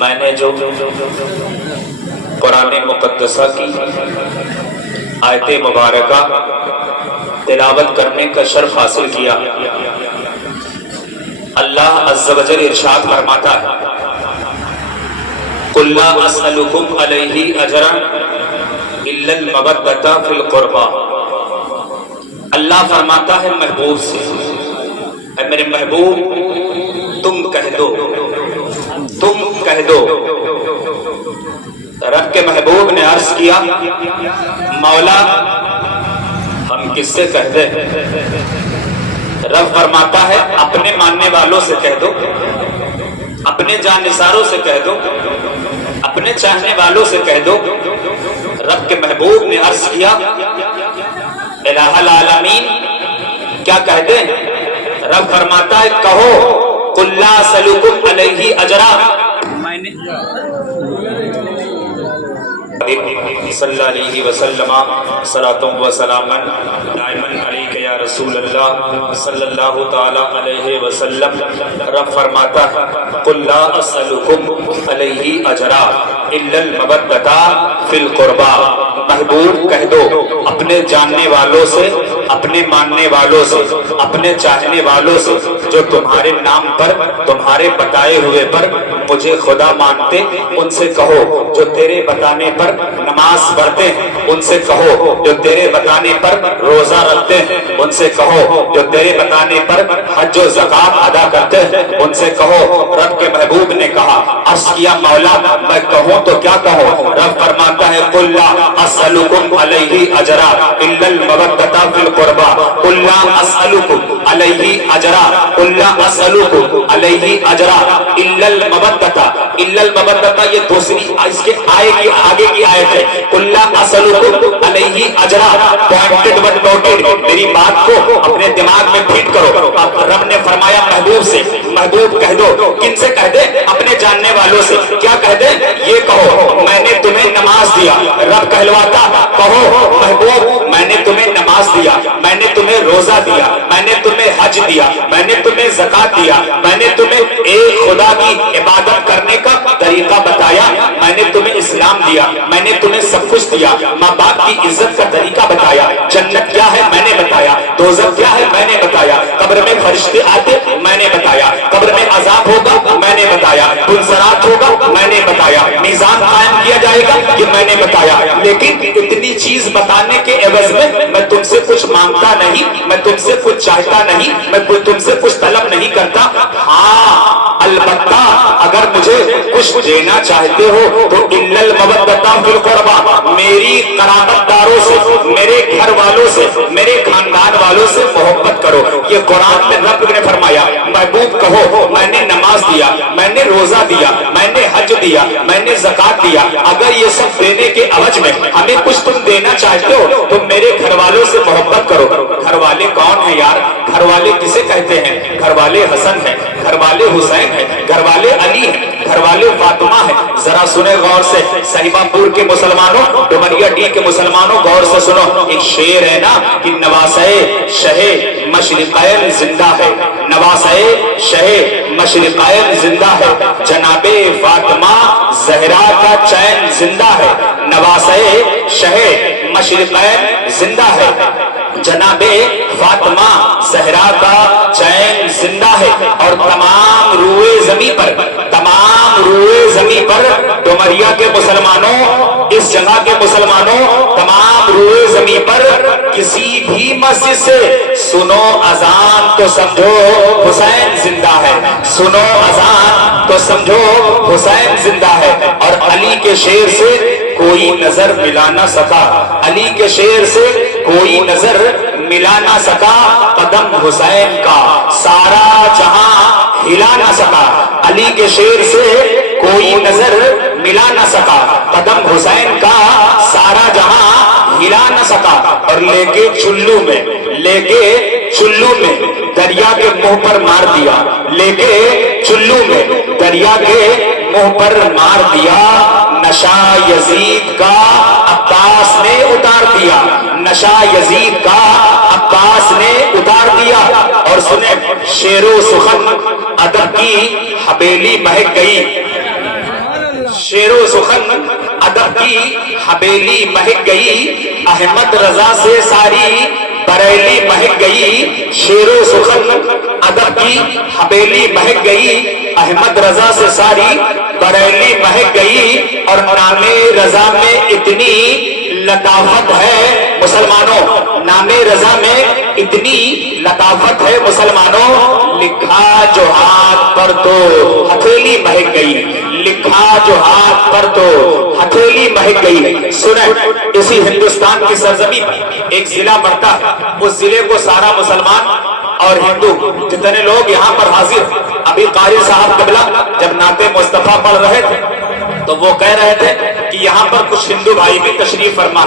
میں نے جو قرآن مقدسہ کی آیت مبارکہ تلاوت کرنے کا شرف حاصل کیا، اللہ عز و جل ارشاد فرماتا ہے قُلْ لَا أَسْأَلُكُمْ عَلَيْهِ أَجْرًا إِلَّا الْمَوَدَّةَ فِي الْقُرْبَى۔ اللہ فرماتا ہے محبوب سے، اے میرے محبوب تم کہہ دو، تم کہہ دو۔ رب کے محبوب نے عرض کیا مولا ہم کس سے کہہ دیں؟ رب فرماتا ہے اپنے ماننے والوں سے کہہ دو، اپنے جانثاروں سے کہہ دو، اپنے چاہنے والوں سے کہہ دو۔ رب کے محبوب نے عرض کیا الہ العالمین کیا کہہ دیں؟ رب فرماتا ہے کہو قُلْ لَا أَسْأَلُكُمْ عَلَيْهِ أَجْرًا۔ صلی اللہ علیہ وسلم صلاۃ و سلام دائما علیک یا رسول اللہ صلی اللہ تعالی علیہ وسلم۔ رب فرماتا ہے قُلْ لَا أَسْأَلُكُمْ عَلَيْهِ أَجْرًا إِلَّا الْمَوَدَّةَ فِي الْقُرْبَى۔ محبوب کہہ دو اپنے جاننے والوں سے، اپنے ماننے والوں سے، اپنے چاہنے والوں سے جو تمہارے نام پر، تمہارے بتائے ہوئے پر مجھے خدا مانتے، ان سے کہو جو تیرے بتانے پر نماز پڑھتے ہیں، ان سے کہو جو تیرے بتانے پر روزہ رکھتے ہیں، ان سے کہو جو تیرے بتانے پر حج و زکات ادا کرتے ہیں، ان سے کہو۔ رب کے محبوب نے کہا، عرض کیا مولا میں کہوں تو کیا کہوں؟ رب فرماتا ہے قُلْ لَا أَسْأَلُكُمْ عَلَيْهِ أَجْرًا إِلَّا الْمَوَدَّةَ فِي الْقُرْبَى قُلْ لَا أَسْأَلُكُمْ عَلَيْهِ أَجْرًا قُلْ لَا أَسْأَلُكُمْ عَلَيْهِ أَجْرًا إِلَّا الْمَوَدَّةَ۔ إِلَّا الْمَوَدَّةَ یہ دوسری اس کے آگے کی آیت ہے قُلْ لَا أَسْأَلُكُمْ عَلَيْهِ أَجْرًا۔ پوائنٹڈ ون نوٹڈ، میری بات کو اپنے دماغ میں فٹ کرو۔ اب رب نے فرمایا محبوب سے، محبوب کہہ دو، کن سے کہہ دے؟ اپنے جاننے والوں سے۔ کیا کہہ دے؟ یہ کہو میں نے تمہیں نماز دیا۔ رب کہلواتا کہو محبوب میں نے تمہیں نماز دیا، میں نے تمہیں روزہ دیا، میں نے تمہیں حج دیا، میں نے تمہیں زکات دیا، میں نے تمہیں ایک خدا کی عبادت کرنے کا طریقہ بتایا، میں نے تمہیں اسلام دیا، میں نے تمہیں سب کچھ دیا، ماں باپ کی عزت کا طریقہ بتایا، جنت کیا ہے میں نے بتایا، دوزخ کیا ہے میں نے بتایا، قبر میں فرشتے آتے میں نے بتایا، قبر میں عذاب ہوگا میں نے بتایا، پلسرات ہوگا میں نے بتایا، میزان قائم کیا جائے گا یہ میں نے بتایا۔ لیکن اتنی چیز بتانے کے عوض میں تم سے کچھ مانگتا نہیں، میں تم سے کچھ چاہتا نہیں، میں تم سے کچھ طلب نہیں کرتا۔ ہاں البتہ اگر مجھے کچھ دینا چاہتے ہو تو إِلَّا الْمَوَدَّةَ فِي الْقُرْبَى، میری قرابت داروں سے، میرے گھر والوں سے، میرے خاندان والوں سے محبت کرو۔ یہ قرآن میں رب نے فرمایا محبوب کہو میں نے نماز دیا، میں نے روزہ دیا، میں نے حج دیا، میں نے زکات دیا۔ اگر یہ سب دینے کے عوض میں ہمیں کچھ تم دینا چاہتے ہو تو میرے گھر والوں سے محبت کرو۔ گھر والے کون ہیں یار؟ گھر والے کسے کہتے ہیں؟ گھر والے حسن ہیں، گھر والے حسین ہیں، گھر والے علی ہیں، گھر والے فاطمہ ہیں۔ ذرا سنیں غور سے، صحیبہ پور کے مسلمانوں، ڈومریا ڈی کے مسلمانوں غور سے سنو، ایک شعر ہے نا کہ نواسہ شہ مشرقین زندہ ہے، نواسہ شہ مشرقین زندہ ہے، جناب فاطمہ زہرا کا چین زندہ ہے، نواسہ شہ مشرقین زندہ ہے، جناب فاطمہ زہرا کا چین زندہ ہے۔ اور تمام روئے زمین پر، تمام روئے زمین پر ڈومریا کے مسلمانوں، اس جگہ کے مسلمانوں، تمام روئے زمین پر کسی بھی مسجد سے سنو اذان تو سمجھو حسین زندہ ہے، سنو اذان تو سمجھو حسین زندہ ہے۔ اور علی کے شیر سے کوئی نظر ملا نہ سکا، علی کے شیر سے کوئی نظر ملا نہ سکا، قدم حسین کا سارا جہاں ہلا نہ سکا، علی کے شیر سے کوئی نظر ملا نہ سکا، قدم حسین کا سارا جہاں ہلا نہ سکا۔ اور لے کے چلو میں، لے کے چلو میں دریا کے منہ پر مار دیا، لے کے چلو میں دریا کے منہ پر مار دیا، نشہ یزید کا عباس نے اتار دیا، نشا یزید کا عباس نے اتار دیا. اور سنیں شعر و سخن ادب کی حویلی مہک گئی. شعر و سخن ادب کی حویلی مہک گئی. احمد رضا سے ساری بریلی مہک گئی. شعر و سخن ادب کی حویلی مہک گئی. احمد رضا سے ساری بریلی مہک گئی. اور نام رضا میں اتنی لطافت ہے مسلمانوں, نام رضا میں اتنی لطافت ہے مسلمانوں. لکھا جو ہاتھ پر تو ہتھیلی مہک گئی. لکھا جو ہاتھ پر تو ہتھیلی مہک گئی. سنیں اسی ہندوستان کی سرزمین پر ایک ضلع پڑتا ہے. اس ضلع کو سارا مسلمان اور ہندو جتنے لوگ یہاں پر حاضر, ابھی قاری صاحب قبلہ جب نعت مصطفیٰ پڑھ رہے تھے تو وہ کہہ رہے تھے کہ یہاں پر کچھ ہندو بھائی بھی تشریف فرما.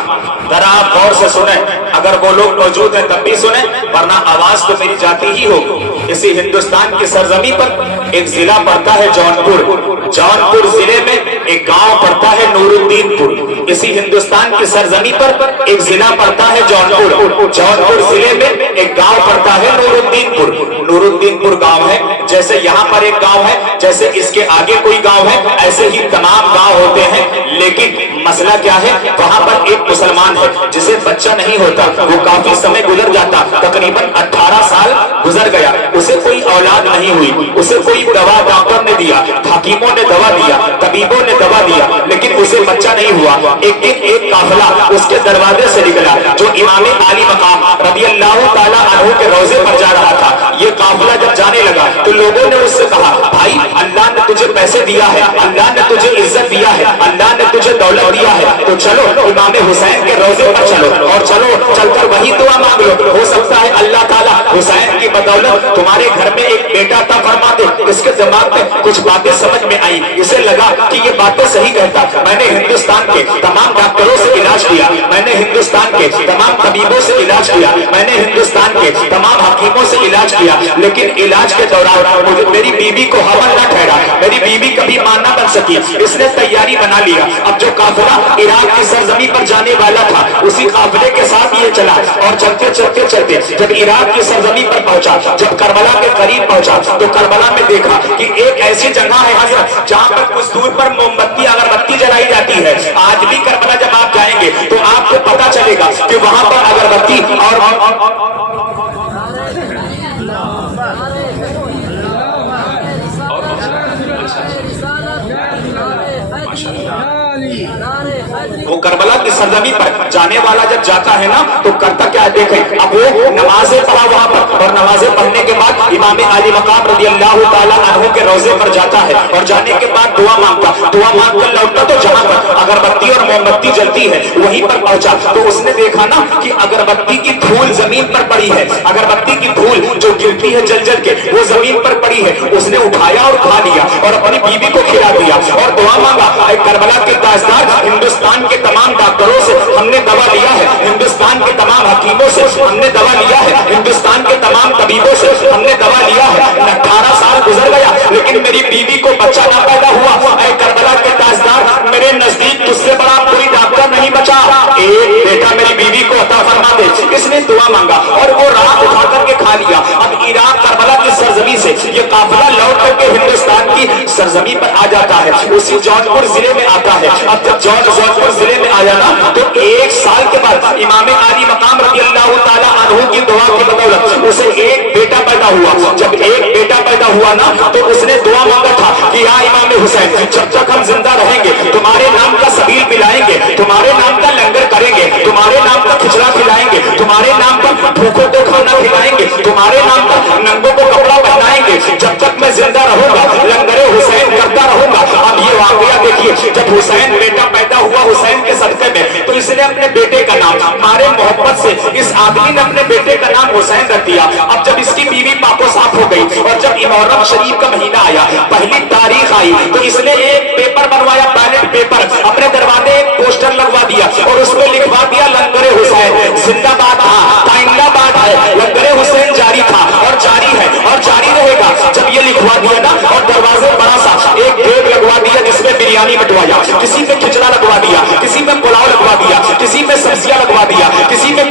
ذرا آپ غور سے سنیں, اگر وہ لوگ موجود ہیں تب بھی سنیں, ورنہ آواز تو میری جاتی ہی ہوگی. اسی ہندوستان کی سرزمین پر ایک ضلع پڑتا ہے جونپور. جونپور ضلع میں ایک گاؤں پڑتا ہے نور الدین پور. اسی ہندوستان کی سرزمین پر ایک ضلع پڑتا ہے جونپور. جونپور ضلع میں ایک گاؤں پڑتا ہے نور الدین پور. نور الدین پور گاؤں ہے جیسے یہاں پر ایک گاؤں ہے, جیسے اس کے آگے کوئی گاؤں ہے, ایسے ہی تمام گاؤں ہوتے ہیں. لیکن مسئلہ کیا ہے, وہاں پر ایک مسلمان ہے جسے بچہ نہیں ہوتا. وہ کافی سمے گزر جاتا, تقریباً 18 سال گزر گیا, اسے کوئی اولاد نہیں ہوئی. اسے کوئی دوا ڈاکٹر نے دیا, حکیموں نے دوا دیا, طبیبوں نے دوا دیا, لیکن اسے بچہ نہیں ہوا. ایک دن ایک قافلہ اس کے دروازے سے نکلا جو امام عالی مقام رضی اللہ تعالیٰ عنہ کے روضے پر جا رہا تھا. یہ قافلہ جب جانے لگا تو لوگوں نے اس سے کہا, بھائی اللہ نے تجھے پیسے دیا ہے, اللہ نے تجھے عزت دیا ہے, اللہ نے تجھے دولت دیا ہے, تو چلو امام حسین کے روضے پر چلو اور چلو چل کر وہی دعا مانگ لو. ہو سکتا ہے اللہ تعالیٰ حسین کی بدولت تمہارے گھر میں ایک بیٹا عطا فرما دے. اس کے دماغ میں کچھ باتیں سمجھ میں آئی. اسے لگا کہ یہ باتیں صحیح کہتا. میں نے ہندوستان کے تمام ڈاکٹروں سے علاج کیا, میں نے ہندوستان کے تمام طبیبوں سے علاج کیا, میں نے ہندوستان کے تمام حکیموں سے علاج کیا, لیکن علاج کے دوران مجھے میری بیوی کو حمل نہ ٹھہرا. میری بیوی کبھی ماں نہ بن سکی. اس نے تیاری بنا لیا. اب جو قافلہ عراق کی سرزمین پر جانے والا تھا اسی قافلے کے ساتھ یہ چلا, اور چلتے چلتے چلتے جب عراق کی سرزمین پر پہنچا, جب کربلا کے قریب پہنچا تو کربلا میں دیکھا کہ ایک ایسی جگہ ہے حضرت جہاں پر کچھ دور پر موم بتی اگربتی جلائی جاتی ہے. آج بھی کربلا جب آپ جائیں گے تو آپ کو پتا چلے گا کہ وہاں پر اگربتی اور وہ کربلا کی سرزمین پر جانے والا جب جاتا ہے نا تو کرتا کیا دیکھیں. اب وہ نمازیں پڑھا وہاں پر, اور نمازیں پڑھنے کے بعد امام عالی مقام رضی اللہ تعالیٰ عنہ کے روضے پر جاتا ہے, اور جانے کے بعد دعا مانگتا. دعا مانگ کر لوٹتا تو جہاں پر اگربتی اور موم بتی جلتی ہے وہیں پر پہنچا تو اس نے دیکھا نا کہ اگربتی کی دھول زمین پر پڑی ہے. اگربتی کی دھول جو گرتی ہے جل جل کے وہ زمین پر پڑی ہے. اس نے اٹھایا اور کھا لیا اور اپنی بیوی کو کھلا دیا اور دعا مانگا, اے کربلا کے تاجدار, ہندوستان کے تمام ڈاکٹروں سے ہم نے دوا لیا ہے, ہندوستان کے تمام حکیموں سے ہم نے دوا لیا ہے, ہندوستان کے تمام طبیبوں سے ہم نے دوا لیا ہے. 18 سال گزر گیا لیکن میری بیوی کو بچہ نہ پیدا ہوا. اے کربلا کے تاجدار, میرے نزدیک تجھ سے بڑا کوئی ڈاکٹر نہیں بچا, ایک بیٹا میری بیوی کو عطا فرما دے. اس نے دعا مانگا اور وہ رات اٹھا کر کے کھا لیا. اب عراق کربلا کی سرزمین سے یہ قافلہ لوٹ کر کے ہندوستان کی سرزمین پر آ جاتا ہے, اسی جونپور ضلع میں آتا ہے. اب جب جونپور ضلع میں آیا نا تو 1 سال کے بعد امام عالی مقام رضی اللہ تعالیٰ عنہ کی دعا کی بدولت اسے ایک بیٹا پیدا ہوا. جب ایک بیٹا پیدا ہوا نا تو اس نے دعا مانگا تھا کہ یا امام حسین, جب تک ہم زندہ رہیں گے تمہارے نام کا سبیل پلائیں گے, تمہارے نام کا لنگر کریں گے, تمہارے نام کا کھچڑا کھلائیں گے, تمہارے نام پر بھوکوں کو کھانا کھلائیں گے, تمہارے نام پر ننگوں کو کپڑا پہنائیں گے. جب تک میں زندہ رہوں گا لنگر حسین کرتا رہوں گا. اب یہ واقعہ دیکھیے, جب حسین بیٹا پیدا ہوا حسین کے صدقے میں تو اس نے اپنے بیٹے کا نام ہمارے محبت سے اس آدمی نے اپنے بیٹے کا نام حسین رکھ دیا. اب جب اس کی بیوی پاک و صاف ہو گئی اور جب محرم شریف کا مہینہ آیا, پہلی تاریخ آئی, تو اس نے ایک پیپر بنوایا, بیلٹ پیپر, اپنے دروازے ایک پوسٹر لگوا دیا اور اس میں لکھوا دیا لنگر حسین زندہ باد. آئندہ باد ہے, لنگر حسین جاری تھا اور جاری ہے اور جاری رہے گا. جب یہ لکھوا دیا نا اور دروازے بڑا سا ایک ڈیگ لگوا دیا جس میں بریانی بٹوایا, کسی میں کھچڑا لگوا دیا, کسی میں پلاؤ لگوا دیا, کسی میں سبزیاں لگوا دیا, کسی میں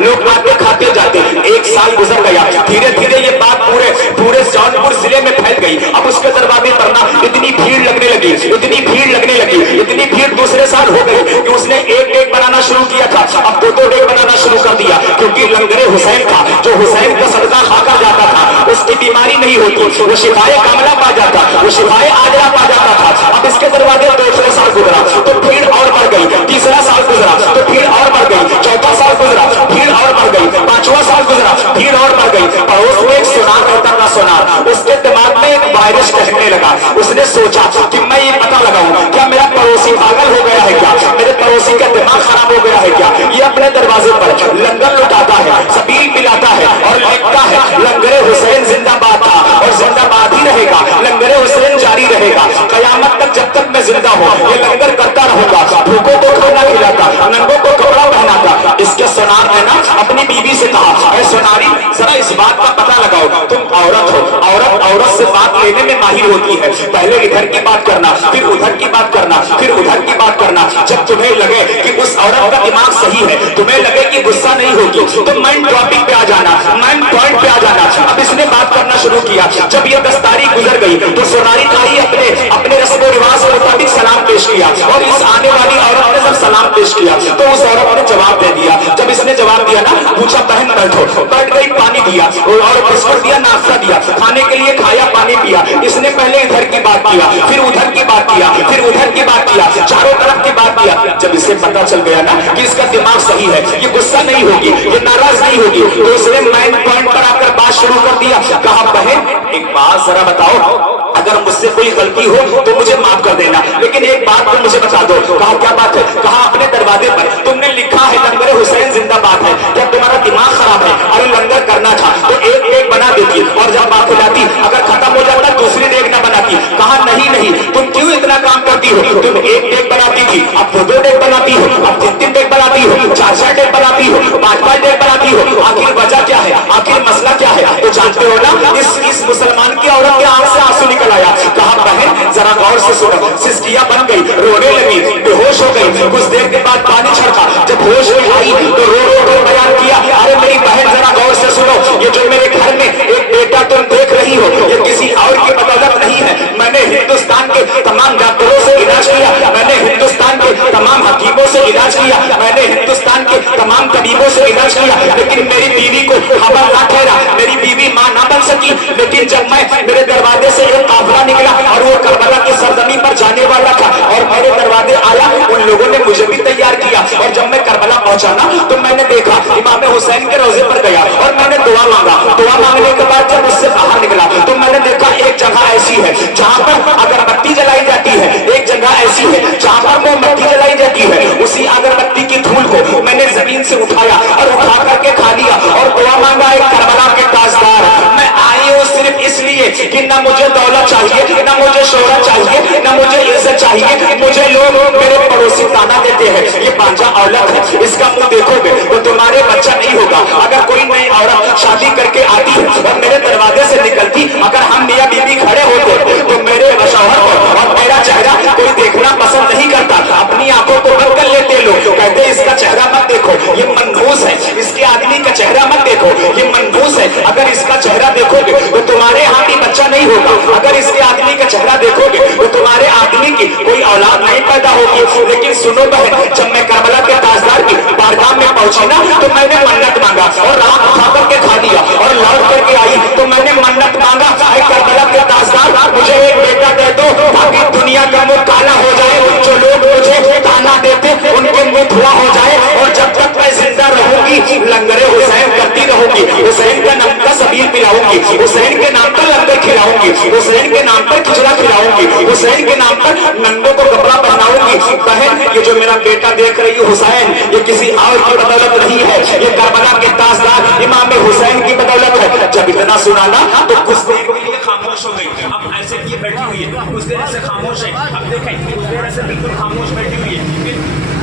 लोग आते खाते जाते। एक साल गुजर गया, धीरे धीरे ये बात पूरे जौनपुर जिले में फैल गई। अब उसके दरवाजे पर ना इतनी भीड़ लगने लगी, इतनी भीड़ लगने लगी, इतनी भीड़ दूसरे साल हो गई कि उसने एक डेग बनाना शुरू किया था, अब दो डेग बनाना शुरू कर दिया, क्योंकि लंगरे हुसैन था, जो हुसैन का सदका खाकर जाता था उसकी बीमारी नहीं होती, वो शिफाए कामला पा जाता, वो शिफाए आजरा पा जाता था। अब इसके दरवाजे दूसरे साल गुजरा तो भीड़ और बढ़ गई, तीसरा साल गुजरा तो भीड़ और बढ़ गई, चौथा साल गुजरा भीड़ और बढ़ गई, पांचवा साल गुजरा भीड़ और बढ़ गई। पड़ोस में एक सुनार रहता था, सुनार, उसके दिमाग में एक वायरस टहलने लगा। उसने सोचा कि मैं ये पता लगाऊं क्या मेरा पड़ोसी पागल हो गया है, क्या मेरे पड़ोसी का दिमाग खराब हो गया है, क्या ये अपने दरवाजे पर लंगर लुटाता है, सबील पिलाता है और लिखता है लंगरे हुसैन जिंदाबाद था और जिंदाबाद ही रहेगा, लंगरे हुसैन जारी रहेगा कयामत तक, जब तक मैं जिंदा हूँ ये लंगर करता रहूंगा, भूखों को खाना खिलाता, नंगों को कपड़ा पहनाता। इसके सुनार ने ना अपनी बीवी से कहा, अरे सुनारी जरा इस बात का पता लगाओ, तुम औरत हो, औरत से बात लेने में माहिर होती है, पहले इधर की बात करना, फिर उधर की बात करना, फिर उधर की बात करना। जब तुम्हें लगे कि उस औरत का दिमाग सही है, तुम्हें लगे कि गुस्सा नहीं होगी, तो माइंड टॉपिक पे आ जाना, माइंड पॉइंट पे आ जाना। अब इसने बात करना शुरू किया। जब ये 10 तारीख गुजर गई तो सोनारी ताई अपने रस्म रिवाज के मुताबिक सलाम पेश किया और इस आने वाली औरत ने जब सलाम पेश किया तो उस औरत ने जवाब दे दिया। जब इसने जवाब दिया ना, पूछा बहन बैठो, बैठ गई, पानी दिया और बिस्कुट दिया, नाश्ता दिया, खाने के लिए खाया, पानी पिया। इसने पहले इधर की बात किया, फिर उधर की बात किया, फिर उधर की बात किया, चारों तरफ की बात किया। जब इसे पता चल गया ना कि इसका दिमाग सही है, ये गुस्सा नहीं होगी, ये नाराज नहीं होगी, तो इसने माइंड पॉइंट पर आकर बात शुरू कर दिया। कहा बहन एक बात जरा बताओ, अगर मुझसे कोई गलती हो तो मुझे माफ कर देना, लेकिन एक बात तो मुझे बता दो। कहा क्या बात है? कहा अपने दरवाजे पर तुमने लिखा है लंगर हुसैन जिंदाबाद है, क्या तुम्हारा दिमाग खराब है? अरे लंगर करना था तो एक डेग बना देती और जब बात खिलाती, अगर खत्म हो जाता दूसरी डेग ना बनाती। कहा नहीं, तुम क्यों इतना काम करती हो? तुम एक डेग बनाती थी, अब 2 डेग बनाती हो, अब 3 डेग बनाती हो, 4 डेग बनाती हो, 5 डेग बनाती हो। आखिर वजह क्या है? आखिर मसला क्या है? तो जानते हो ना, इस मुसलमान की औरत के आंख से आंसू निकल आया। कहा बहन जरा गौर से सुनो, सिसकिया बन गई, रोने लगी, बेहोश हो गई। कुछ देर के बाद पानी छिड़का, जब होश में आई तो रो कर बयान किया, अरे मेरी बहन जरा गौर से सुनो, ये जो मेरे घर में एक बेटा तुम देख रही हो ये किसी और की बदौलत नहीं है। मैंने हिंदुस्तान के तमाम डॉक्टरों से इलाज किया, मैंने हिंदुस्तान के तमाम हकीमों से इलाज किया, मैंने हिंदुस्तान के तमाम तबीबों से इलाज किया, लेकिन मेरी बीवी को खबर ना ठहरा, मेरी बीवी मां ना बन सकी। लेकिन जब मैं मेरे दरवाजे से एक काफिला निकला और वो करबला की सरजमी पर जाने वाला था और मेरे दरवाजे आया, उन लोगों ने मुझे भी तैयार किया और जब मैं करबला पहुंचा ना तो मैंने देखा इमाम हुसैन के रोजे पर गया और मैंने दुआ मांगा। दुआ मांगने के बाद जब उससे बाहर निकला तो मैंने देखा एक जगह ऐसी है जहां पर अगरबत्ती जलाई जाती है, एक जगह ऐसी है जहां पर मोमबत्ती जलाई जाती है। उसी अगरबत्ती की धूल को मैंने जमीन से उठाया और उठा करके खा लिया और दुआ मांगा, एक करबला के ताजदार मैं आई हूँ सिर्फ इसलिए कि ना मुझे दौलत चाहिए, ना मुझे शोहरत चाहिए, ना मुझे इज्जत चाहिए। मुझे लोग मेरे पड़ोसी ताना देते हैं ये बांझा औलत है, इसका मुंह देखोगे तो तुम्हारे बच्चा नहीं होगा। अगर कोई नई औरत शादी करके आती है और मेरे दरवाजे से निकलती, अगर हम मियां बीबी खड़े होते तो मेरे शौहर को और मेरा चेहरा कोई देखना पसंद नहीं करता, अपनी आंखों को बंद कर लेते लोग, कहते इसका चेहरा मत देखो ये मनहूस है, इसके आदमी का चेहरा मत देखो ये मनहूस है। अगर इसका चेहरा देखोगे तो तुम्हारे यहाँ भी बच्चा नहीं होगा, अगर इसके आदमी का चेहरा देखोगे तो तुम्हारे आदमी की कोई औलाद नहीं पैदा होगी। लेकिन सुनो बहन, जब मैं करबला के ताजदार की बारगाह में पहुंची ना तो मैंने मन्नत मांगा और रात उठा करके खा लिया और लौट करके आई तो मैंने मन्नत मांगा, करबला के ताजदार मुझे एक बेटा दे दो ताकि दुनिया का मुंह काला हो जाए, जो लोग मुझे ताना देते उनके मुंह धुआं हो जाए, और जब तक मैं जिंदा रहूंगी लंगरे हुसैन करती रहूंगी, हुसैन का नाम का सबील पिलाऊंगी, हुसैन के नाम पर लंगर खिलाऊंगी, हुसैन के नाम पर खिचड़ा खिलाऊंगी, हुसैन के नाम पर नंगों को कपड़ा पहनाऊंगी। बहन ये जो मेरा बेटा देख रही है हुसैन, ये किसी और की बदौलत नहीं है, ये करबला के ताजदार इमाम हुसैन की बदौलत है। जब इतना सुना ना तो कुछ देर के लिए खामोश हो गई, अब ऐसे ये बैठी हुई है, कुछ देर से खामोश है, अब देखें कुछ देर से बिल्कुल खामोश बैठी हुई है, फिर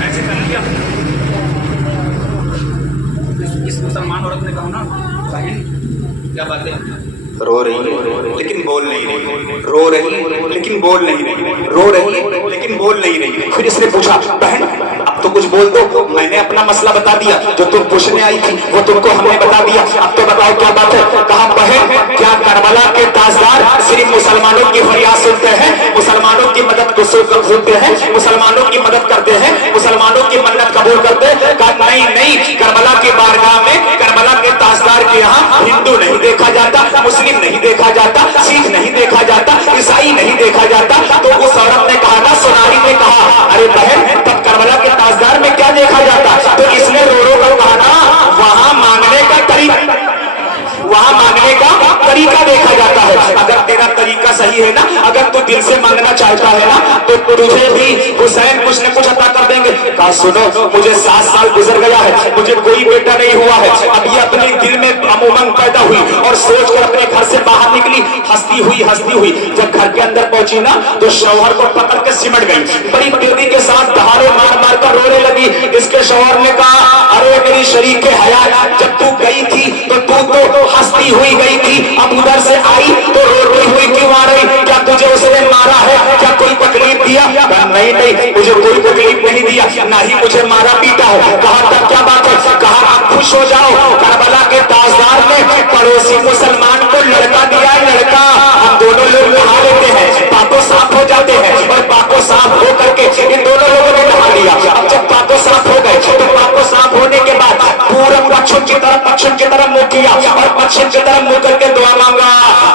ऐसे कर लिया। इस मुसलमान औरत ने कहा ना बहन क्या बात है, रो रही है लेकिन बोल नहीं रही, रो रही लेकिन बोल नहीं रही, रो रही लेकिन बोल नहीं रही। फिर इसने पूछा बहन तो कुछ बोल दो। मैंने अपना मसला बता दिया, जो तुम पूछने आई थी वो तुमको हमने बता दिया। अब तो बताओ क्या बात है। कहा बहन, क्या करबला के ताजदार सिर्फ मुसलमानों की फरियाद सुनते हैं, मुसलमानों की मदद को सुनते हैं, मुसलमानों की मदद करते हैं, मुसलमानों की मन्नत कबूल करते हैं? कहा नहीं नहीं, करबला की बारगाह में, करबला के ताजदार के यहाँ हिंदू नहीं देखा जाता, मुस्लिम नहीं देखा जाता, सिख नहीं देखा जाता, ईसाई नहीं देखा जाता। तो उस औरत ने कहा ना, सोनारी ने कहा, अरे बहन तब करबला के ताजदार में क्या देखा जाता? तो इसने रो रो कर कहा ना, वहां मांगने का तरीका, वहां मांगने का तरीका देखा जाता है। अगर तेरा तरीका सही है ना, अगर तू दिल से मांगना चाहता है ना, तो तुझे भी हुसैन कुछ न कुछ अता कर देंगे। कहा सुनो, मुझे 7 साल गुजर गया है, मुझे कोई बेटा नहीं हुआ है। अब ये अपने दिल में उमंग पैदा हुई और सोच कर अपने घर से बाहर निकली, हंसती हुई। जब घर के अंदर पहुंची ना, तो शौहर को पकड़ के सिमट गई, बड़ी तेजी के साथ दहाड़े मार कर रोने लगी। इसके शौहर ने कहा, अरे मेरी शरीक हयात, जब तू गई थी तो तू तो हंसती हुई गई थी, अब उधर से आई तो रोती हुई क्यों आ रही? क्या तुझे उसने मारा है? क्या कोई तकलीफ दिया? नहीं नहीं, मुझे कोई तकलीफ नहीं दिया, ना ही मुझे मारा पीटा है। कहा तब क्या बात है? कहा आप खुश हो जाओ, करबला के ताजदार ने पड़ोसी मुसलमान को लड़का दिया है, लड़का। हम दोनों लोग नहा लेते हैं, पापों साफ हो जाते हैं, और पापों साफ हो करके इन दोनों लोगों ने नहा लिया। अब जब पापों साफ हो गए तो पापों साफ होने के बाद पूरब पश्चिम की तरफ मुंह किया और पश्चिम की तरफ मुंह करके दुआ मांगा।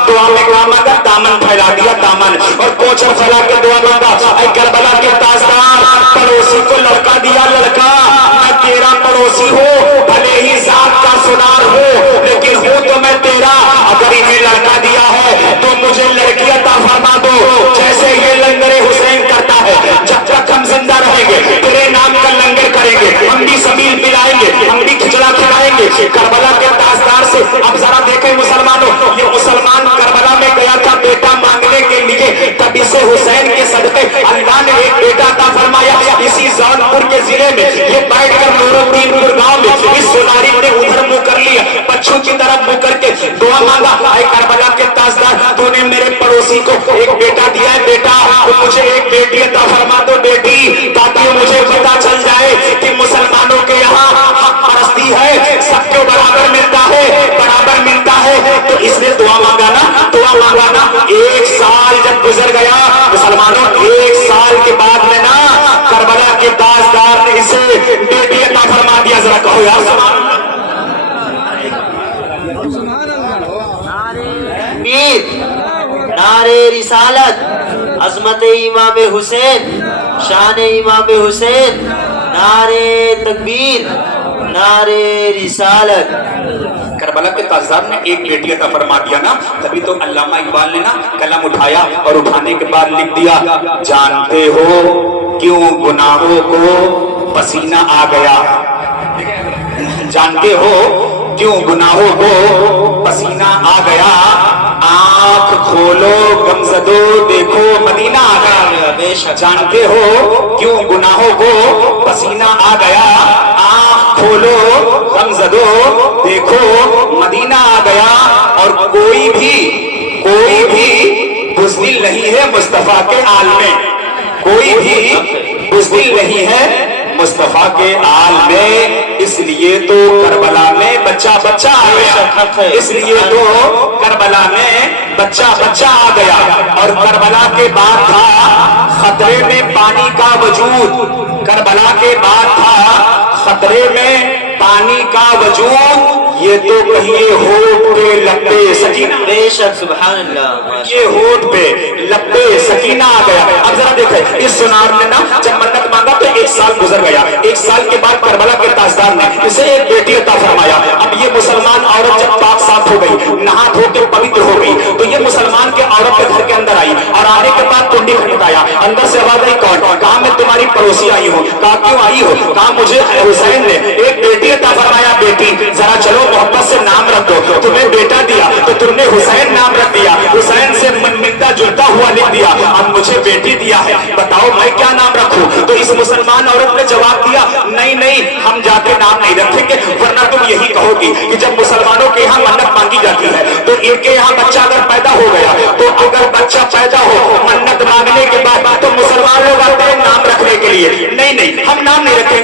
दुआ में क्या मांगा? दामन फैला दिया, दामन, और कोचर फैला के दुआ मांगा, ऐ करबला के ताजदार, पड़ोसी को लड़का दिया, लड़का। मैं तेरा पड़ोसी हूँ, भले ही जात का सुनार हूँ, लेकिन हूँ तो मैं तेरा। अगर इन्हें लड़का दिया है तो मुझे लड़की अता फरमा दो, जैसे ये लंगरे हुसैन करता है। जब तक हम जिंदा रहेंगे तेरे नाम का लंगर करेंगे, हम भी सबील पिलाएंगे, हम भी खिचड़ा खिलाएंगे। करबला के ताजदार से अब जरा देखें मुसलमानों, ये मुसलमान करबला में गया था बेटा मांगने के लिए, तब इसे हुसैन के सदके अल्लाह ने एक बेटा अता फरमाया। इसी जौनपुर के जिले में ये बैठकर नूरुद्दीनपुर गांव में इस सोनारी ने उधर मुंह कर लिया, पश्चिम की तरफ मुंह करके दुआ मांगा, ऐ करबला के ताजदार, तूने मेरे पड़ोसी को एक बेटा दिया है, बेटा तो मुझे एक बेटी अता फरमा दो, बेटी, ताकि मुझे पता चल जाए कि मुसलमानों के यहाँ हक परस्ती है, सबको बराबर मिलता है, बराबर मिलता है। तो इसने दुआ मांगा ना, दुआ मांगा ना। 1 साल जब गुजर गया मुसलमानों, 1 साल के बाद में ना करबला के ताजदार ने इसे बेटी अता फरमा दिया। जरा कहो यार नारे रिसालत, अजमत इमाम हुसैन, शान इमाम हुसैन, नारे तकबीर, नारे रिसालत। करबला के ताजदार ने एक बेटी अता फरमा दिया ना, तभी तो अल्लामा इकबाल ने ना कलम उठाया और उठाने के बाद लिख दिया, जानते हो क्यों गुनाहों को पसीना आ गया, जानते हो क्यों गुनाहों को पसीना आ गया, आंख खोलो गमजदो देखो मदीना आ गया। बेशक जानते हो क्यों गुनाहों को पसीना आ गया, आंख खोलो गमजदो देखो मदीना आ गया। और कोई भी बुज़दिल नहीं है मुस्तफा के आल में, कोई भी बुज़दिल नहीं है मुस्तफा के आल में। इसलिए तो करबला में बच्चा आ गया, इसलिए तो करबला में बच्चा आ गया। और करबला के बाद था खतरे में पानी का वजूद, करबला के बाद था खतरे में पानी का वजूद। ये तो कहिए होठ पे लब्बे सकीना, बेशक सुभान अल्लाह, ये होठ पे लब्बे सकीना आ गया। अब जरा देखें, इस सुनार ने ना जब मन्नत मांगा तो 1 साल गुजर गया, 1 साल के बाद करबला के ताजदार ने इसे एक बेटी अता फरमाया। अब ये मुसलमान औरत जब पाक साफ हो गई, नहा धो के पवित्र हो गई, तो ये मुसलमान के औरत के घर के अंदर आई और आने के बाद कुंडी खटखटाया। अंदर से आवाज आई, कौन? कहा मैं तुम्हारी पड़ोसी आई हूँ। कहा क्यों आई हो? कहा मुझे हुसैन ने एक बेटी अता फरमाया, बेटी जरा चलो मोहब्बत से नाम रख दो, तुम्हें बेटा दिया तो तुमने हुसैन नाम रख दिया, हुसैन से मिलता जुलता हुआ लिख दिया, अब मुझे बेटी दिया है, बताओ मैं क्या नाम रखूं? तो इस मुसलमान औरत ने जवाब दिया, नहीं नहीं हम जाके नाम नहीं रखेंगे, वरना तुम यही कहोगी कि जब मुसलमानों के यहाँ मन्नत मांगी जाती है तो इनके यहाँ बच्चा अगर पैदा हो गया, तो अगर बच्चा पैदा हो मन्नत मांगने के बाद तो मुसलमान लोग आते हैं नाम रखने के लिए, नहीं नहीं हम नाम नहीं रखेंगे।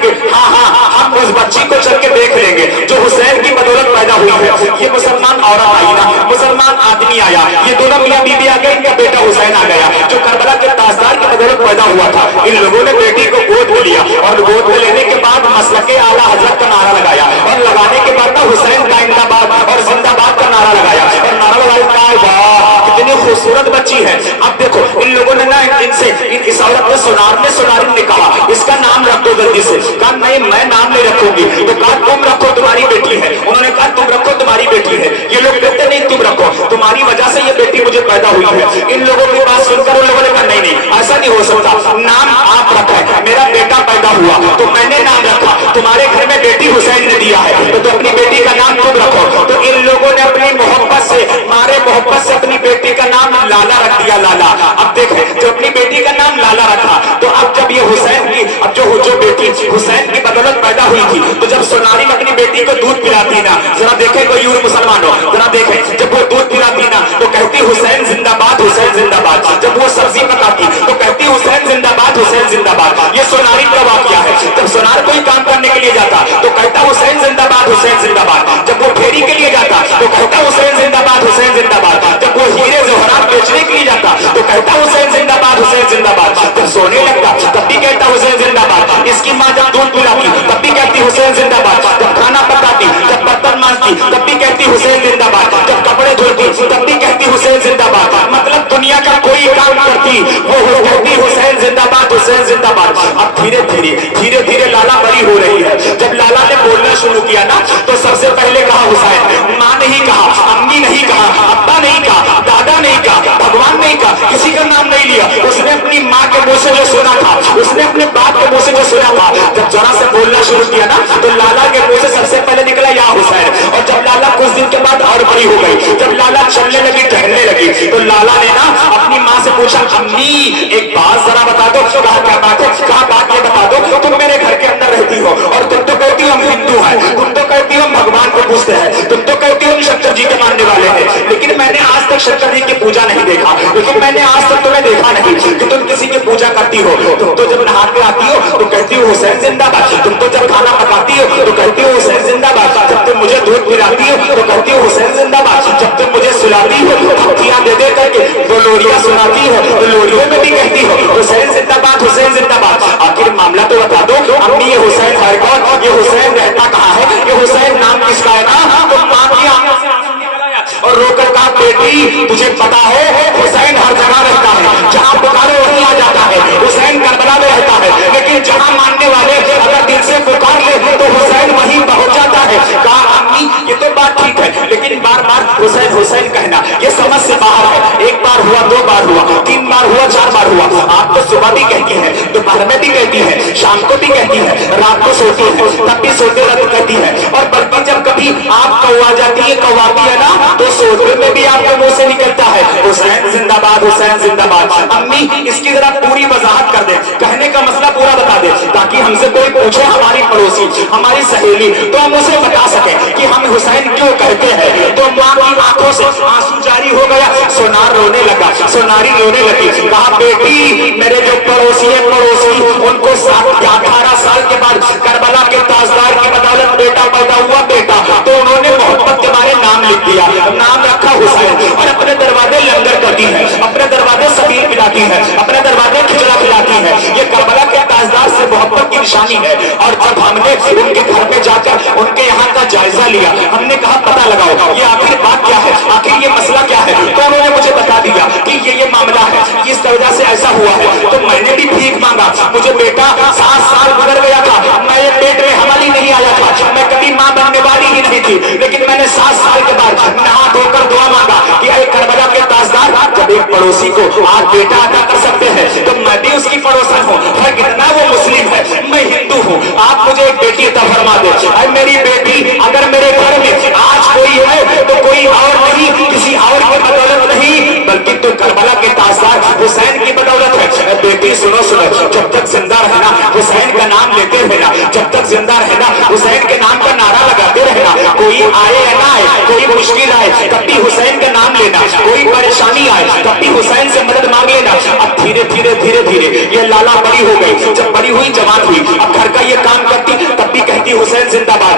को चल के देख लेंगे जो हुसैन की बदौलत पैदा हुई है। ये मुसलमान औरत आई ना, मुसलमान आदमी आया, ये दोनों मियां बीबी आ गए, इनका बेटा हुसैन आ गया जो करबला के ताजदार की बदौलत पैदा हुआ था। इन लोगों ने बेटी को गोद में लिया और गोद में लेने के बाद मसलके आला हजरत का नारा लगाया और लगाने के बाद हुसैन का जिंदाबाद और जिंदाबाद का नारा लगाया और नारा लगाया, वाह कितनी खूबसूरत बच्ची है। अब देखो इन लोगों ने ना इनसे इस औरत ने सुनारिन ने कहा इसका नाम रख दो जल्दी से। कहा नहीं मैं नाम नहीं रखूंगी। तो कहा तुम रखो तुम्हारी बेटी है। उन्होंने कहा तुम रखो तुम्हारी बेटी है। ये लोग कहते नहीं तुम रखो, तुम्हारी वजह से ये बेटी मुझे पैदा हुई है। इन लोगों की बात सुनकर उन लोगों ने कहा नहीं नहीं ऐसा नहीं हो सकता, नाम आप रखे, मेरा बेटा पैदा हुआ तो मैंने नाम रखा, तुम्हारे घर में बेटी हुसैन ने दिया है तो अपनी बेटी का नाम तुम रखो। तो इन लोगों ने अपनी मोहब्बत से मारे मोहब्बत से अपनी बेटी का नाम लाला रख दिया, लाला। अब देखे जो अपनी बेटी का नाम लाला रखा तो अब जब ये हुसैन की अब जो बेटी हुसैन की बदौलत पैदा हुई थी तो जब सोनारिन अपनी बेटी को दूध पिलाती ना, जरा देखे कोई यूर मुसलमानों जरा देखे जब वो दूध पिलाती ना तो कहती हुसैन जिंदाबाद हुसैन जिंदाबाद। जब वो सब्जी पकाती तो कहती हुसैन जिंदाबाद हुसैन जिंदाबाद। ये सोनारिन का वाकया है। जब सोनार कोई काम करने के लिए जाता तो कहता हुसैन जिंदाबाद हुसैन जिंदाबाद। जब वो फेरी के लिए जाता तो कहता हुसैन जिंदाबाद हुसैन जिंदाबाद। जब वो हीरे जवाहरात बेचने के लिए जाता तो कहता हुसैन जिंदाबाद हुसैन जिंदाबाद। जब सोने लगता तब भी कहता हुसैन जिंदाबाद। इसकी माँ जब दूध पिलाती तब भी कहती हुसैन जिंदाबाद। जब खाना पकाती जब बर्तन मांजती तब भी कहती हुसैन जिंदाबाद। जब कपड़े धोती तब भी कहती हुसैन जिंदाबाद। मतलब दुनिया का कोई काम करती वो कहती हुसैन जिंदाबाद हुसैन जिंदाबाद। अब धीरे धीरे लाला बड़ी हो रही है। जब लाला ने बोलना शुरू किया ना तो सबसे पहले कहा हुसैन, माँ नहीं कहा, अम्मी नहीं कहा, अब्बा नहीं कहा, दादा नहीं कहा, भगवान नहीं कहा, किसी का नाम नहीं लिया। उसने अपनी माँ के मुंह से जो सुना था, उसने अपने बाप के मुंह से जो सुना था, जब जरा से बोलना शुरू किया ना तो लाला के मुंह से सबसे पहले निकला या हुसैन। और जब लाला कुछ दिन के बाद और बड़ी हो गई, जब लाला चलने लगी टहलने लगी तो लाला ने ना अपनी माँ से पूछा, अम्मी एक बात जरा बता दो, कहा क्या बात है, कहा बात ये बता दो, तुम मेरे घर के अंदर रहती हो और तुम तो कहती हो हम हिंदू हैं, तुम तो कहती हो हम भगवान को पूजते हैं, तुम तो कहती हो हम शंकर जी के मानने वाले हैं, लेकिन मैंने आज तक शंकर जी की पूजा नहीं देखा, लेकिन मैंने आज तक तुम्हें देखा नहीं कि तुम किसी की पूजा करती हो। तुम तो जब नहा के आती हो तो कहती हो हुसैन जिंदाबाद। तुम तो जब खाना पकाती हो तो कहती हो हुसैन जिंदाबाद। जब तुम मुझे दूध पिलाती हो तो कहती हो हुसैन जिंदाबाद। जब तुम मुझे सुलाती हो हथियार दे दे करके तो लोरियां सुनाती हो तो लोरियों में भी कहती हो हुसैन जिंदाबाद हुसैन जिंदाबाद। आखिर मामला तो बता दो अम्मी, ये हुसैन है कौन, ये हुसैन रहता कहाँ है, ये हुसैन नाम किसका है ना। तो माँ की आंखों से आंसू निकल आया और रोकर कहा, बेटी तुझे पता है हुसैन हर जगह रहता है, जहाँ पुकारो वहीं आ जाता है। हुसैन करबला में रहता है लेकिन जहाँ मानने वाले अगर दिल से पुकार ले तो हुसैन वहीं पहुंच जाता है। कहा अम्मी ये तो बात ठीक है लेकिन बार बार हुसैन हुसैन कहना ये समझ से बाहर है। एक बार हुआ, दो बार हुआ, तीन बार हुआ, चार बार हुआ। आप तो सुबह भी कहती है, दोपहर में भी कहती है, शाम को भी कहती है, रात को सोती है तब भी सोते वक्त कहती है। और बल्कि जब कभी आप कौवा जाती है कौवाती है ना तो सोते में भी आपके मुंह से निकलता है हुसैन जिंदाबाद हुसैन जिंदाबाद। अम्मी इसकी जरा पूरी वजाहत कर दे, कहने का मसला पूरा बता दे ताकि हमसे कोई पूछे, हमारी पड़ोसी हमारी सहेली, तो हम उसे बता सके कि हम हुसैन क्यों कहते हैं। तो माँ की आंखों से आंसू जारी हो गया, सोनार रोने लगा, सोनारी रोने लगी। कहा बेटी मेरे जो पड़ोसी है पड़ोसी उनको 18 साल के बाद करबला के ताजदार की बदौलत बेटा पैदा हुआ बेटा, तो उन्होंने मोहब्बत के बारे नाम लिख दिया, नाम रखा हुसैन। और अपने दरवाजे लंगर करती है, अपने दरवाजे सबीर पिलाती है, अपने दरवाजे खिचड़ा खिलाती है। ये करबला के ताजदार से मोहब्बत की निशानी है। और जब हमने उनके घर में जाकर उनके यहाँ का जायजा लिया, हमने कहा पता लगाओ ये आखिर बात क्या है, आखिर ये मसला क्या है। तो उन्होंने मुझे बता दिया कि ये मामला है, इस वजह से ऐसा हुआ है। तो मैंने भी भीख मांगा, मुझे बेटा 7 साल गुजर गया था, मैं ये पेट में हमारी नहीं आया था, मैं कभी माँ बनने वाली ही नहीं थी, लेकिन मैंने 7 साल के बाद नहा धोकर दुआ मांगा कि अरे करबला के ताजदार जब एक पड़ोसी को आप बेटा अदा कर सकते हैं तो मैं भी उसकी पड़ोसन हूँ, फर्क इतना वो मुस्लिम है मैं हिंदू हूँ, आप मुझे एक बेटी अता फरमा दो। अरे मेरी बेटी अगर मेरे घर में आज कोई है तो कोई और नहीं, किसी और की बदौलत नहीं बल्कि तो करबला के ताजदार हुसैन की बदौलत है। बेटी सुनो सुनो, जब तक जिंदा रहना हुसैन का नाम लेते रहना, जब तक जिंदा रहना हुसैन के नाम का नारा लगाते रहना। कोई आए या ना आए, कोई मुश्किल आए तब भी हुसैन का नाम लेना, कोई परेशानी आए तब भी हुसैन से मदद मांग लेना। अब धीरे धीरे ये लाला बड़ी हो गई, जब बड़ी हुई जवान हुई, अब घर का ये काम करती तब भी कहती हुसैन जिंदाबाद।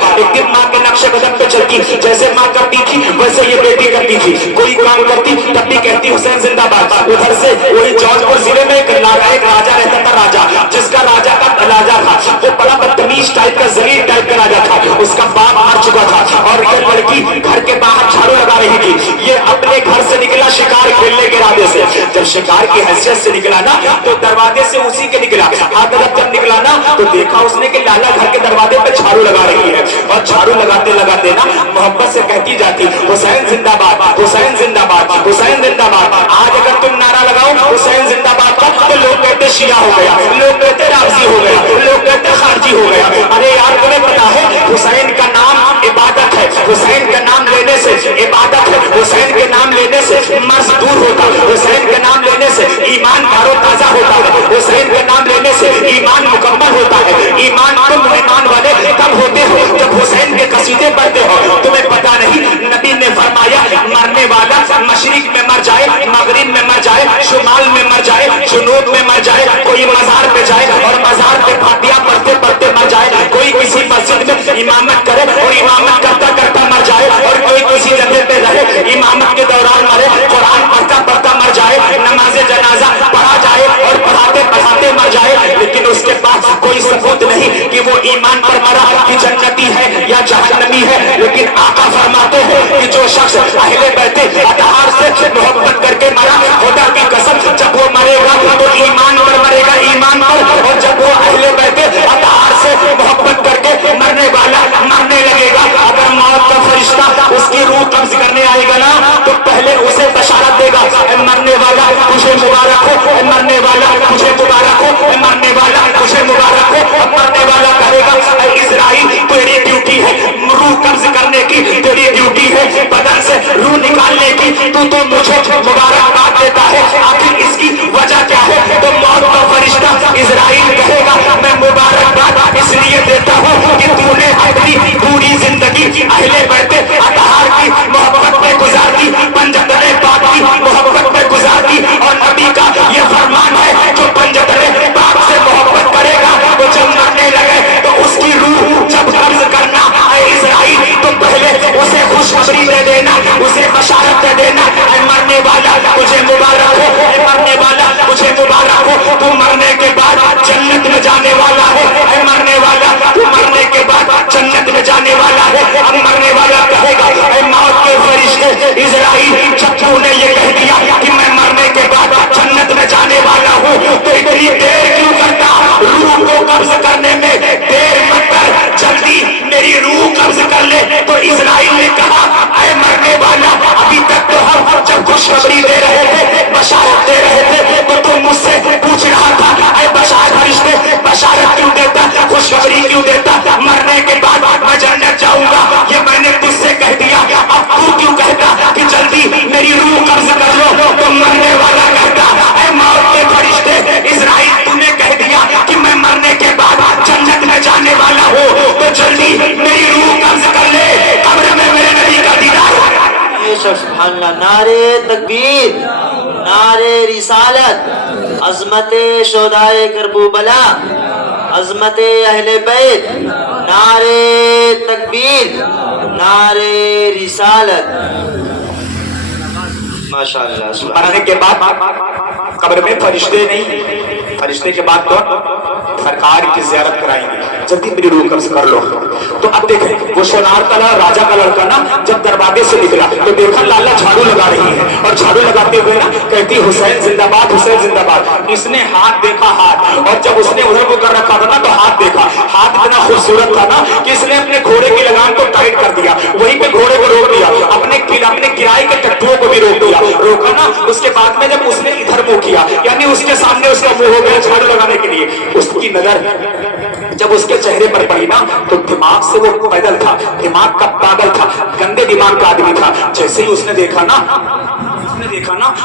चलती, जैसे माँ करती थी वैसे ये बेटी करती थी। कोई काम करती तब भी कहती हुसैन जिंदाबाद। उधर से वही जौनपुर जिले में एक राजा रहता था, राजा जिसका राजा था वो बड़ा बदतमीज टाइप का, जलील टाइप का राजा था। उसका बाप मर चुका था और ये लड़की घर के बाहर झाड़ू लगा रही थी। ये अपने घर से निकला शिकार खेलने के इरादे से। जब शिकार की हैसियत से निकला ना तो दरवाजे से उसी के निकला। जब निकला ना तो देखा उसने कि लाला घर के दरवाजे पे झाड़ू लगा रही है और झाड़ू लगाते लगाते ना मोहब्बत से कहती जाती, हुसैन जिंदाबाद, हुसैन जिंदाबाद, हुसैन जिंदाबाद। आज अगर तुम नारा लगाओ हुसैन जिंदाबाद का तो लोग कहते शिया हो गया, लोग कहते राजी हो गया, लोग कहते खारजी हो गया। अरे यार तुम्हें पता है हुसैन का नाम इबादत है, हुसैन का नाम लेने से इबादत है, हुसैन के नाम लेने से मर्ज दूर होता है, हुसैन के नाम लेने से ईमान ताजा होता है, हुसैन के नाम लेने से ईमान मुकम्मल होता है। ईमान तुम ईमान वाले तब होते हो जब हुसैन के कसीदे पढ़ते हो। तुम्हें पता नहीं नबी ने फरमाया मरने वाला मशरिक में मर जाए, मगरिब में मर जाए, शुमाल में मर जाए, जुनूब में मर जाए, कोई मजार पे जाए और मजार पे फातिहा पढ़ते पढ़ते मर जाए, कोई किसी मस्जिद में इमामत करे और इमामत करता करता मर जाए, और कोई किसी जगह पे रहे इमामत के दौरान मरे, कुरान पढ़ता पढ़ता मर जाए, नमाज जनाजा पढ़ा जाए और पढ़ाते पढ़ाते मर जाए, लेकिन उसके पास कोई सबूत नहीं कि वो ईमान पर मरा कि जन्नती है या जहन्नमी है। लेकिन आका फरमाते हैं कि जो शख्स अहले बैते अतहार से मोहब्बत करके मरा, खुदा की कसम जब वो मरेगा तो ईमान पर मरेगा, ईमान पर। और जब वो अहले बैते अतहार से मोहब्बत करके मरने वाला मरने लगेगा, अगर मौत का फरिश्ता उसकी रूह कब्ज करने आएगा ना तो पहले उसे बशारत देगा, मरने वाला तुझे मुबारक हो, मरने वाला तुझे मुबारक हो, मरने वाला तुझे मुबारक हो। मरने वाला कहेगा इजराइल तेरी ड्यूटी है रूह कब्ज करने की, तेरी ड्यूटी है बदन से रूह निकालने की, तू मुझे मुबारकबाद देता है, आखिर इसकी वजह क्या है? तो मौत का फरिश्ता इजराइल कहेगा मैं मुबारकबाद इसलिए देता हूँ कि तूने अपनी पूरी जिंदगी अहले बैठे अतहार की मोहब्बत में गुजार दी, पंजतरे पाक की मोहब्बत में गुजार दी। और नबी का ये फरमान है जो पंजतरे पाक से मोहब्बत करेगा वो जब मरने लगे तो उसकी रूह जब कब्ज करना है इजराइल तो पहले उसे खुशखबरी दे देना, उसे बशारत दे देना, मरने वाला तुझे मुबारक हो, मरने वाला तुझे मुबारक हो, तू मरने के बाद जन्नत में जाने वाला है, मरने वाला तू मरने के बाद जन्नत में जाने वाला है। अब मरने वाला कहेगा मौत के फरिश्ते इजराइल जब तूने ये कह दिया कि मैं मरने के बाद जन्नत में जाने वाला हूँ तो इतनी देर क्यों करता? रूह को कब्ज करने में देर मत कर, जल्दी मेरी रूह कब्ज कर ले। तो इजराइल ने कहा ऐ मरने वाला अभी तक तो हम जब खुशखबरी दे रहे थे, बशारत दे रहे थे तो तुम मुझसे पूछ रहा था ऐ बशारत फरिश्ते बशारत क्यों देता, खुशखबरी क्यों देता, मरने के बाद मैं जन्नत जाऊंगा ये मैंने तुझसे कह दिया, अब तू क्यों कहता कि जल्दी मेरी रूह कब्ज कर लो? तो मरने वाला कहता ऐ मौत के फरिश्ते इजराइल तूने कह दिया कि मैं मरने के बाद जन्नत में जाने वाला हूँ तो जल्दी मेरी रूह कब्ज कर ले, कब्र में मेरे नबी का दीदार हो। सुभान अल्लाह। नारे तकबीर, नारे रिसालत, अजमते शोदाए करबला, अजमते अहले बैत, नारे तकबीर, नारे रिसालत। माशाअल्लाह। मरने के बाद कब्र में फरिश्ते नहीं, फरिश्ते के बाद तो सरकार की ज़ियारत कराएंगे, जल्दी मेरी रूह कब्ज कर लो। तो अब देखें वो सोनार का राजा का लड़का ना जब दरवाजे से निकला तो देखा लाला झाड़ू लगा रही है और झाड़ू लगाते हुए ना कहती हुसैन जिंदाबाद, हुसैन जिंदाबाद। इसने हाथ देखा, हाथ, और जब उसने उधर को कर रखा था ना तो हाथ देखा, हाथ इतना खूबसूरत था ना कि इसने अपने घोड़े की लगाम को टाइट कर दिया, वहीं पे घोड़े को रोक दिया, अपने किराए के टट्टुओं को भी रोक दिया, रोका ना। उसके बाद में जब उसने इधर मुंह किया यानी उसके सामने उसका मुंह हो गया झाड़ू लगाने के लिए, उसकी नजर जब उसके चेहरे पर पड़ी ना तो दिमाग से वो पैदल था, दिमाग का पागल था, गंदे दिमाग का आदमी था। जैसे ही उसने देखा ना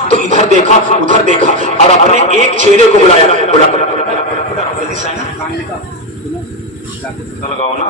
तो इधर देखा उधर देखा और अपने एक चेहरे को बुलाया, पता लगाओ ना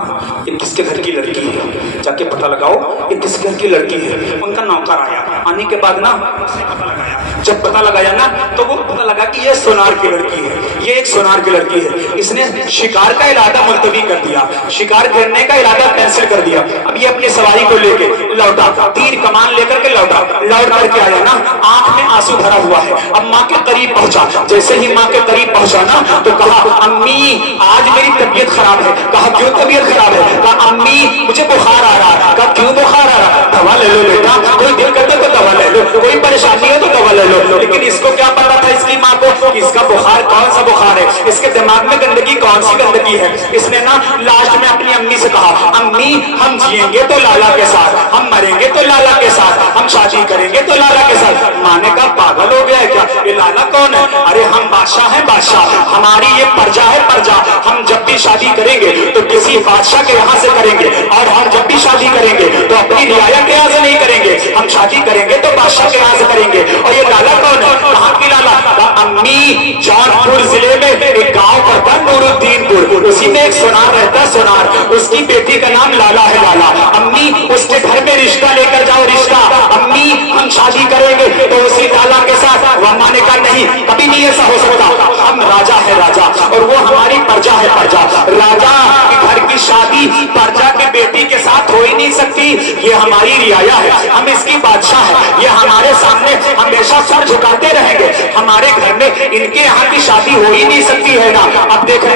ये किसके घर की लड़की है, जाके पता लगाओ ये किसके घर की लड़की है। उनका नौकर आया, आने के बाद ना पता लगाया, जब पता लगाया ना तो वो पता लगा कि ये सोनार की लड़की है, یہ ایک سونار کی لڑکی ہے، اس نے شکار کا ارادہ ملتوی کر دیا، شکار کرنے کا ارادہ کینسل کر دیا. اب یہ اپنی سواری کو لے کے لوٹا، تیر کمان لے کر کے لوٹا، لوٹ کر کے آیا نا، آنکھ میں آنسو بھرا ہوا ہے. اب ماں کے قریب پہنچا، جیسے ہی ماں کے قریب پہنچا نا تو کہا امی آج میری طبیعت خراب ہے. کہا کیوں طبیعت خراب ہے؟ کہا امی مجھے بخار آ رہا ہے. کہا کیوں بخار آ رہا ہے؟ دوا لے لو بیٹا، کوئی دل کرتا تو دوا لے لو، کوئی پریشانی ہے تو دوا لے لو. لیکن اس کو کیا پتا تھا، اس کی ماں کو، کہ اس کا بخار کون سا بخار ہے، اس کے دماغ میں گندگی کون سی گندگی ہے. اس نے نا لاسٹ میں اپنی امی سے کہا امی ہم جئیں گے تو لالا کے ساتھ، ہم مریں گے تو لالا کے ساتھ، ہم شادی کریں گے تو لالا کے ساتھ. ماں نے کہا پاگل ہو گیا ہے کیا، یہ لالا کون ہے؟ ارے ہم بادشاہ ہیں بادشاہ، ہماری یہ پرجا ہے پرجا، ہم جب بھی شادی کریں گے تو کسی بادشاہ کے یہاں سے کریں گے، اور ہم جب بھی شادی کریں گے تو اپنی رعایا کے یہاں سے نہیں کریں گے، ہم شادی کریں گے تو بادشاہ کے یہاں سے کریں گے. اور یہ لالا کون ہے؟ کہاں کی لالا؟ امی جونپور ضلع میں ایک گاؤں پڑتا نور الدین پور، اسی میں ایک سونار رہتا سونار، اس کی بیٹی کا نام لالا ہے لالا. امی اس کے گھر میں رشتہ لے کر جاؤ رشتہ، امی ہم شادی کریں گے تو اسی لالا کے ساتھ. ماں نے کہا نہیں کبھی نہیں ایسا ہو سکتا، ہم راجا ہے راجا اور وہ ہماری پرجا ہے پرجا، راجا کے گھر کی شادی پرجا کے بیٹی کے ساتھ ہو ہی نہیں سکتی، یہ ہماری رعایا ہے، ہم اس کی بادشاہ ہے، یہ ہمارے سامنے ہمیشہ سر جھکاتے رہیں گے، ہمارے گھر میں ان کے یہاں کی شادی ہو ہی نہیں سکتی ہے نا. اب دیکھیں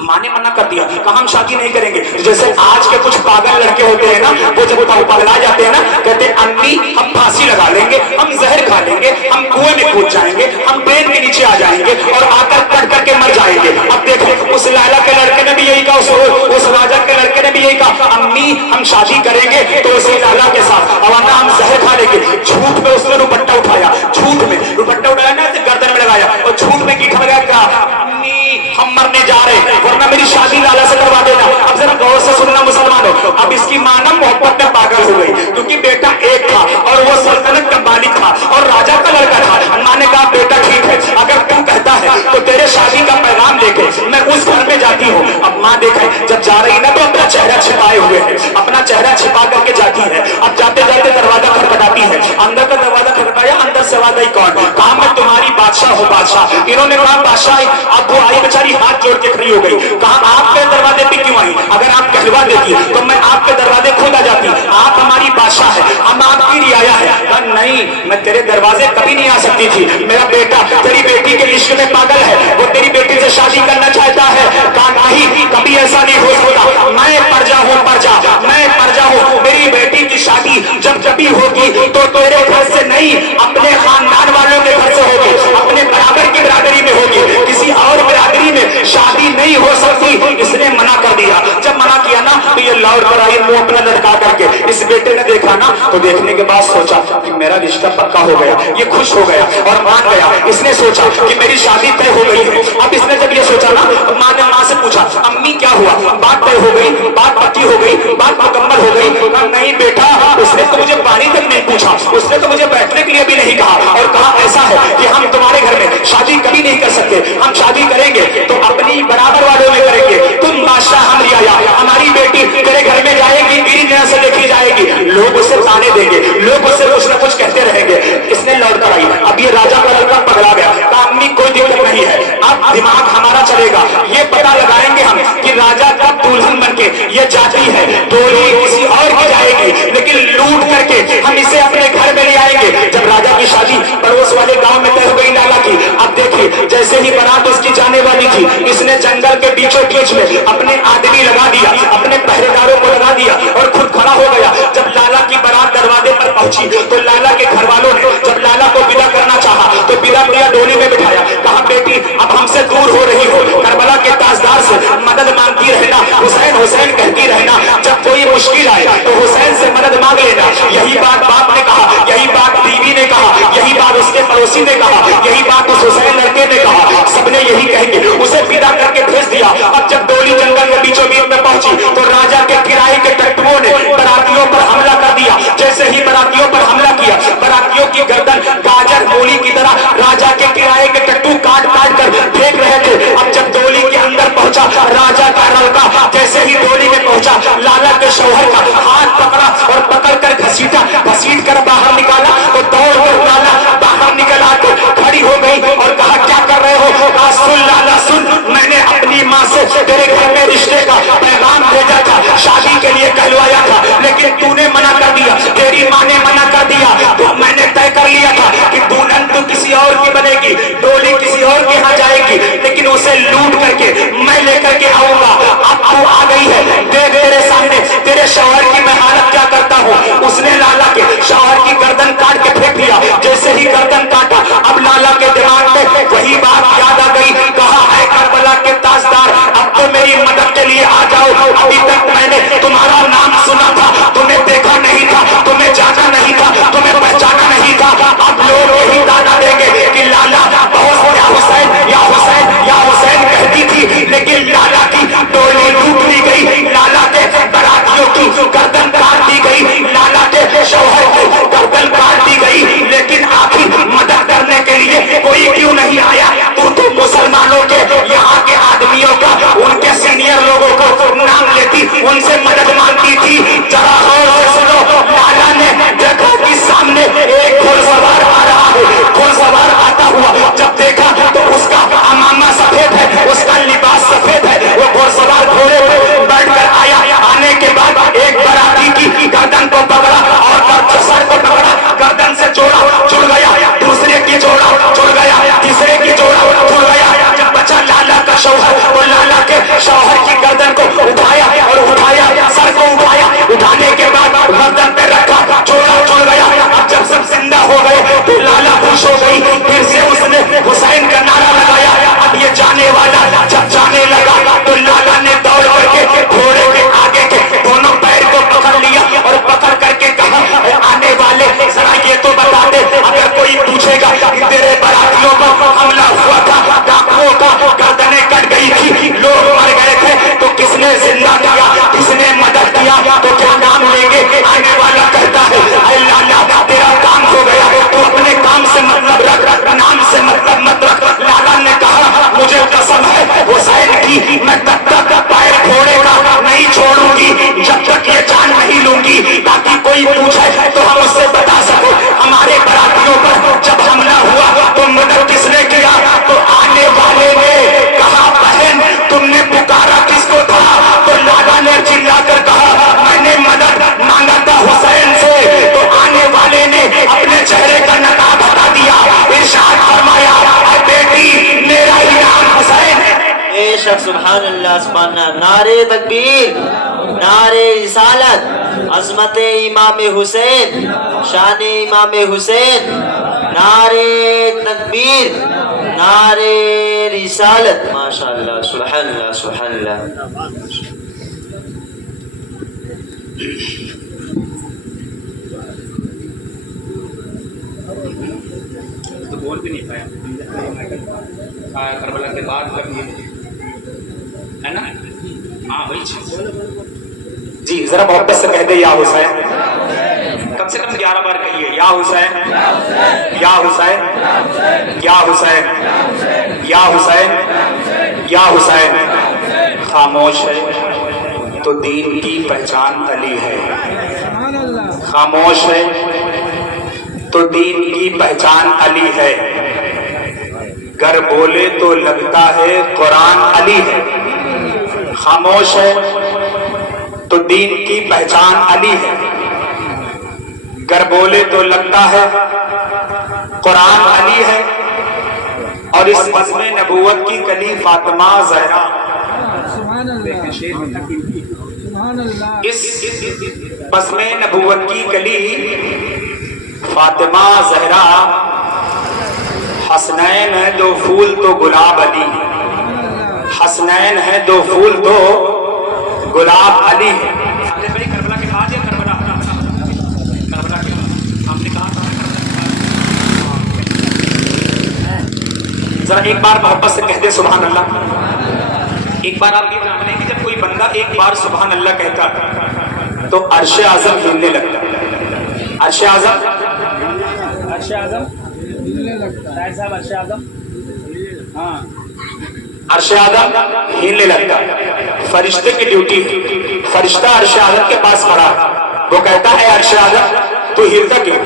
ماں نے منع کر دیا، کہا ہم شادی نہیں کریں گے. جیسے آج کے کچھ پاگل لڑکے ہوتے ہیں نا، وہ جب پگلا جاتے ہیں نا کہتے ہیں امی ہم پھانسی لگا لیں گے، ہم زہر کھا لیں گے، ہم کنویں میں کود جائیں گے، ہم ٹرین کے نیچے آ جائیں گے اور آ کر کٹ کر کے مر جائیں گے. اب دیکھیں اس لالا کے لڑکے نے بھی یہی کہا، اس راجا کے لڑکے نے بھی یہی کہا امی ہم شادی کریں گے تو اسی لالا کے ساتھ، ورنہ ہم زہر کھا لیں گے. جھوٹ میں اس نے دوپٹہ اٹھایا، جھوٹ میں دوپٹہ اٹھایا نا گردن میں لگایا اور جھوٹ میں گیٹھا لگایا، کہا امی ہم مرنے جا رہے ہیں ورنہ میری شادی لالا سے کروا دینا. اب ذرا غور سے سننا مسلمانوں، اب اس کی ماں نا محبت میں پاگل ہو گئی کیونکہ بیٹا ایک تھا اور وہ سلطنت کا مالک تھا اور راجا کا لڑکا تھا. ماں نے کہا بیٹا ٹھیک ہے اگر تو کہتا ہے تو تیرے شادی کا پیغام لے کے میں اس گھر میں جاتی ہوں. اب ماں دیکھے جب جا رہی نا تو اپنا چہرہ چھپائے ہوئے ہے، اپنا چہرہ چھپا کر کے جاتی ہے. اب جاتے جاتے دروازہ کھٹکھٹاتی ہے، اندر کا دروازہ کھٹکھٹایا، اندر سے آواز آئی کون؟ کہا میں تمہاری بادشاہ ہوں بادشاہ. انہوں نے کہا بادشاہ. اب وہ آئی بیچاری ہاتھ جوڑ کے کھڑی ہو گئی، کہا آپ کے دروازے پہ کیوں آئی؟ اگر آپ کہلوا دیتی تو میں آپ کے دروازے خود آ جاتی، آپ ہماری بادشاہ ہے، ہم آپ کی رعایا ہے. کہا نہیں میں تیرے دروازے کبھی نہیں آ سکتی تھی، میرا بیٹا تیری بیٹی کے عشق میں پاگل ہے، وہ تیری بیٹی سے شادی کرنا چاہتا ہے. کہا نہیں کبھی ایسا نہیں ہو سکتا، میں پرجا ہوں پرجا، میں پرجا ہوں، میری بیٹی کی شادی جب بھی ہوگی تو تیرے گھر سے نہیں اپنے خاندان والوں کے گھر سے ہوگی، اپنے برابر کی برادری میں ہوگی، کسی اور برادری میں شادی نہیں ہو سکتی. اس نے منع کر دیا. جب منع کیا نا تو یہ لوٹ کر آئی منہ اپنا لٹکا کر کے. اس بیٹے نے دیکھا نا تو دیکھنے کے بعد سوچا کہ میرا رشتہ پکا ہو گیا، یہ خوش ہو گیا اور مان گیا. اس نے سوچا کہ میری شادی طے ہو گئی ہے. اب اس نے جب یہ سوچا نا تو ماں نے ماں سے پوچھا امی کیا ہوا، بات طے ہو گئی، بات پکی ہو گئی، بات مکمل ہو گئی؟ کہا نہیں بیٹا اس نے تو مجھے پانی تک نہیں پوچھا، اس نے تو مجھے بیٹھنے کے لیے بھی نہیں کہا اور کہا ایسا ہے کہ ہم تمہارے گھر میں شادی کبھی نہیں کر سکتے، ہم شادی کریں گے تو اپنی برابر والوں میں کریں گے، تم بادشاہ ہم رعایا، ہماری بیٹی تیرے گھر میں جائے گی میری نظر سے دیکھی جائے گی، لوگ اسے تانے دیں گے، لوگ اسے کچھ نہ کچھ کہتے رہیں گے. اس نے لوٹ کر آئی. اب یہ راجا کا لڑکا پگلا گیا. کہا امی کوئی دقت نہیں ہے، اب دماغ ہمارا چلے گا، یہ پتا لگائیں گے ہم کہ راجا کا دلہن بن کے یہ جاتی ہے، ڈولی کسی اور کی جائے گی لیکن لوٹ کر کے ہم اسے اپنے گھر میں لے آئیں گے. جب راجا کی شادی پڑوس والے گاؤں میں طے ہو گئی لالا کی. اب دیکھیے جیسے ہی بارات اس کی جانے والی تھی اس نے جنگل کے بیچوں بیچ میں اپنے آدمی لگا دیا، اپنے پہرے داروں کو لگا دیا اور خود کھڑا ہو گیا. جب لالا کی بارات دروازے پر پہنچی تو لالا کے گھر والوں نے جب لالا کو ودا کرنا چاہا تو ودا کیا، ڈولی میں بٹھایا. کہا بیٹی اب ہم سے دور ہو رہی ہو، کربلا کے تاجدار سے مدد مانگتی رہنا، حسین حسین کہتی رہنا، جب کوئی مشکل آئے تو حسین سے مدد مانگ لینا. یہی بات باپ نے کہا، یہی بات بیوی نے کہا، یہی بات اس کے پڑوسی نے کہا، یہی بات اس حسین لڑکے نے کہا، سب نے یہی کہیں گے. اسے ودا کر کے بھیج دیا. اب جب ڈولی جنگل کے بیچوں بیچ میں پہنچی تو راجا کے کرائے کے ٹٹوؤں نے براتیوں پر حملہ کر دیا. جیسے ہی براتیوں پر حملہ کیا براتیوں کی گردن گاجر مولی کی طرح راجا کے کرائے کے ٹٹو کاٹ کاٹ کر پھینک رہے تھے. اب جب ڈولی کے اندر پہنچا راجا کا لڑکا جیسے ہی ڈولی میں پہنچا لالا کے شوہر کا ہاتھ پکڑا اور پکڑ کر گھسیٹ کر باہر نکالا تو دوڑ کر के मैं लेकर के आऊंगा। अब तू आ गई है, देख तेरे सामने तेरे शौहर की मैं हालत क्या करता हूँ। उसने लाला के शौहर की गर्दन काट के फेंक दिया। जैसे ही गर्दन काटा, अब लाला के दिमाग में वही बात याद आ गई, कहा है करबला के ताजदार, अब तो मेरी मदद के लिए आ जाओ। अभी तक मैंने तुम्हारा नाम सुना था, तुम्हें देखा नहीं था, तुम्हें जाना नहीं था, तुम्हें पहचाना नहीं था। अब लोग यही दाना देंगे कि लाला बहुत या हुसैन या हुसैन या हुसैन कहती थी, लेकिन लाला की डोली टूट दी गई, लाला के बरातियों की गर्दन काट दी गई, लाला के शौहर की गर्दन काट दी गई। लेकिन आखिर मदद करने के लिए कोई क्यों नहीं आया? तो मुसलमानों के यहाँ के आदमियों का, उनके सीनियर लोगों को नाम लेती, उनसे मदद मांगती थी। जरा और से सुनो, लाला ने देखा कि सामने एक घुड़सवार आ रहा है। घुड़सवार आता हुआ जब देखा तो उसका अमामा सफेद है, उसका लिबास सफेद है। वो घुड़सवार घोड़े पर बैठकर आया। आने के बाद एक बराती की गर्दन को पकड़ा और सर को पकड़ा, गर्दन से जोड़ा जुड़ गया, दूसरे की जोड़ा जुड़ गया, तीसरे की जोड़ा जुड़ गया। जब बचा लाला का शौहर, वो लाला के शौहर की गर्दन को उठाया और उठाया, सर को उठाया, उठाने के बाद गर्दन पे रखा, जोड़ा जुड़ गया। अब जब सब जिंदा हो गए तो लाला खुश हो गई। फिर से उसने हुसैन का नारा लगाया। अब ये जाने वाला जब जाने लगा तो लाला ने दौड़ करके घोड़े के आगे के दोनों पैर को पकड़ लिया और पकड़ करके कहा, आने वाले जरा ये तो बता दे, अगर कोई पूछेगा कि तेरे बरातियों पर हमला हुआ था, डाकुओं का गर्दनें कट गई थी, लोग मर गए थे, तो किसने जिंदा किया, किसने मदद किया, तो क्या नाम लेंगे? आने वाला कहता है, अरे लाला तेरा काम हो गया, तू अपने काम से मतलब रख, नाम से मतलब मत रख। लाला ने कहा, मुझे कसम है हुसैन की, मैं तब तक पैर घोड़े का नहीं छोड़ूंगी जब तक ये जान नहीं लूंगी, ताकि कोई पूछे तो हम उससे बता सको हमारे बरातियों पर जब हमला हुआ तो मदद किसने किया। तो आने वाले ने कहा, बहन तुमने पुकारा किसको था? तो लाला ने चिल्लाकर कहा, मैंने मदद मांगा था हुसैन से। तो आने वाले ने अपने चेहरे का नकाब हटा दिया, इरशाद फरमाया, बेटी मेरा ही नाम हुसैन है। बेशक सुभान अल्लाह सुभान अल्लाह। नारे तकबीर, नारे रिसालत, अजमत इमाम हुसैन, शान इमाम हुसैन, नारे तकबीर, नारे रिसालत। माशाअल्लाह सुभान अल्लाह सुभान अल्लाह। तो बोल भी नहीं पाया करबला के बाद कभी, है ना? हाँ वही चीज जी। जरा मोहब्बत से कह दे, या हुसैन, कम से कम 11 बार कहिए, या हुसैन, या हुसैन, या हुसैन, या हुसैन, या हुसैन। खामोश है तो दीन की पहचान अली है, खामोश है तो दीन की पहचान अली है, गर बोले तो लगता है कुरान अली है। खामोश है तो दीन की पहचान अली है, गर बोले तो लगता है कुरान अली है। और इस बज़्म नबूवत की कली फातिमा ज़हरा, इस बज़्म नबूवत की कली फातिमा ज़हरा, हसनैन है दो फूल तो गुलाब अली, हसनैन है दो फूल तो गुलाब अली है। करबला के बाद या करबला करबला के बाद आपने कहा था जरा एक बार मोहब्बत से कह दे सुभान अल्लाह। एक बार आप ये जान लें कि जब कोई बंदा एक बार सुभान अल्लाह कहता तो अर्श आज़म हिलने लगता। अर्श आज़म, अर्श आज़म साहब, अर्श आज़म, हाँ, अर्श आज़म हिलने लगता। फरिश्ते की ड्यूटी, फरिश्ता अर्श आज़म के पास खड़ा है, वो कहता है अर्श आज़म तू हिलता क्यों,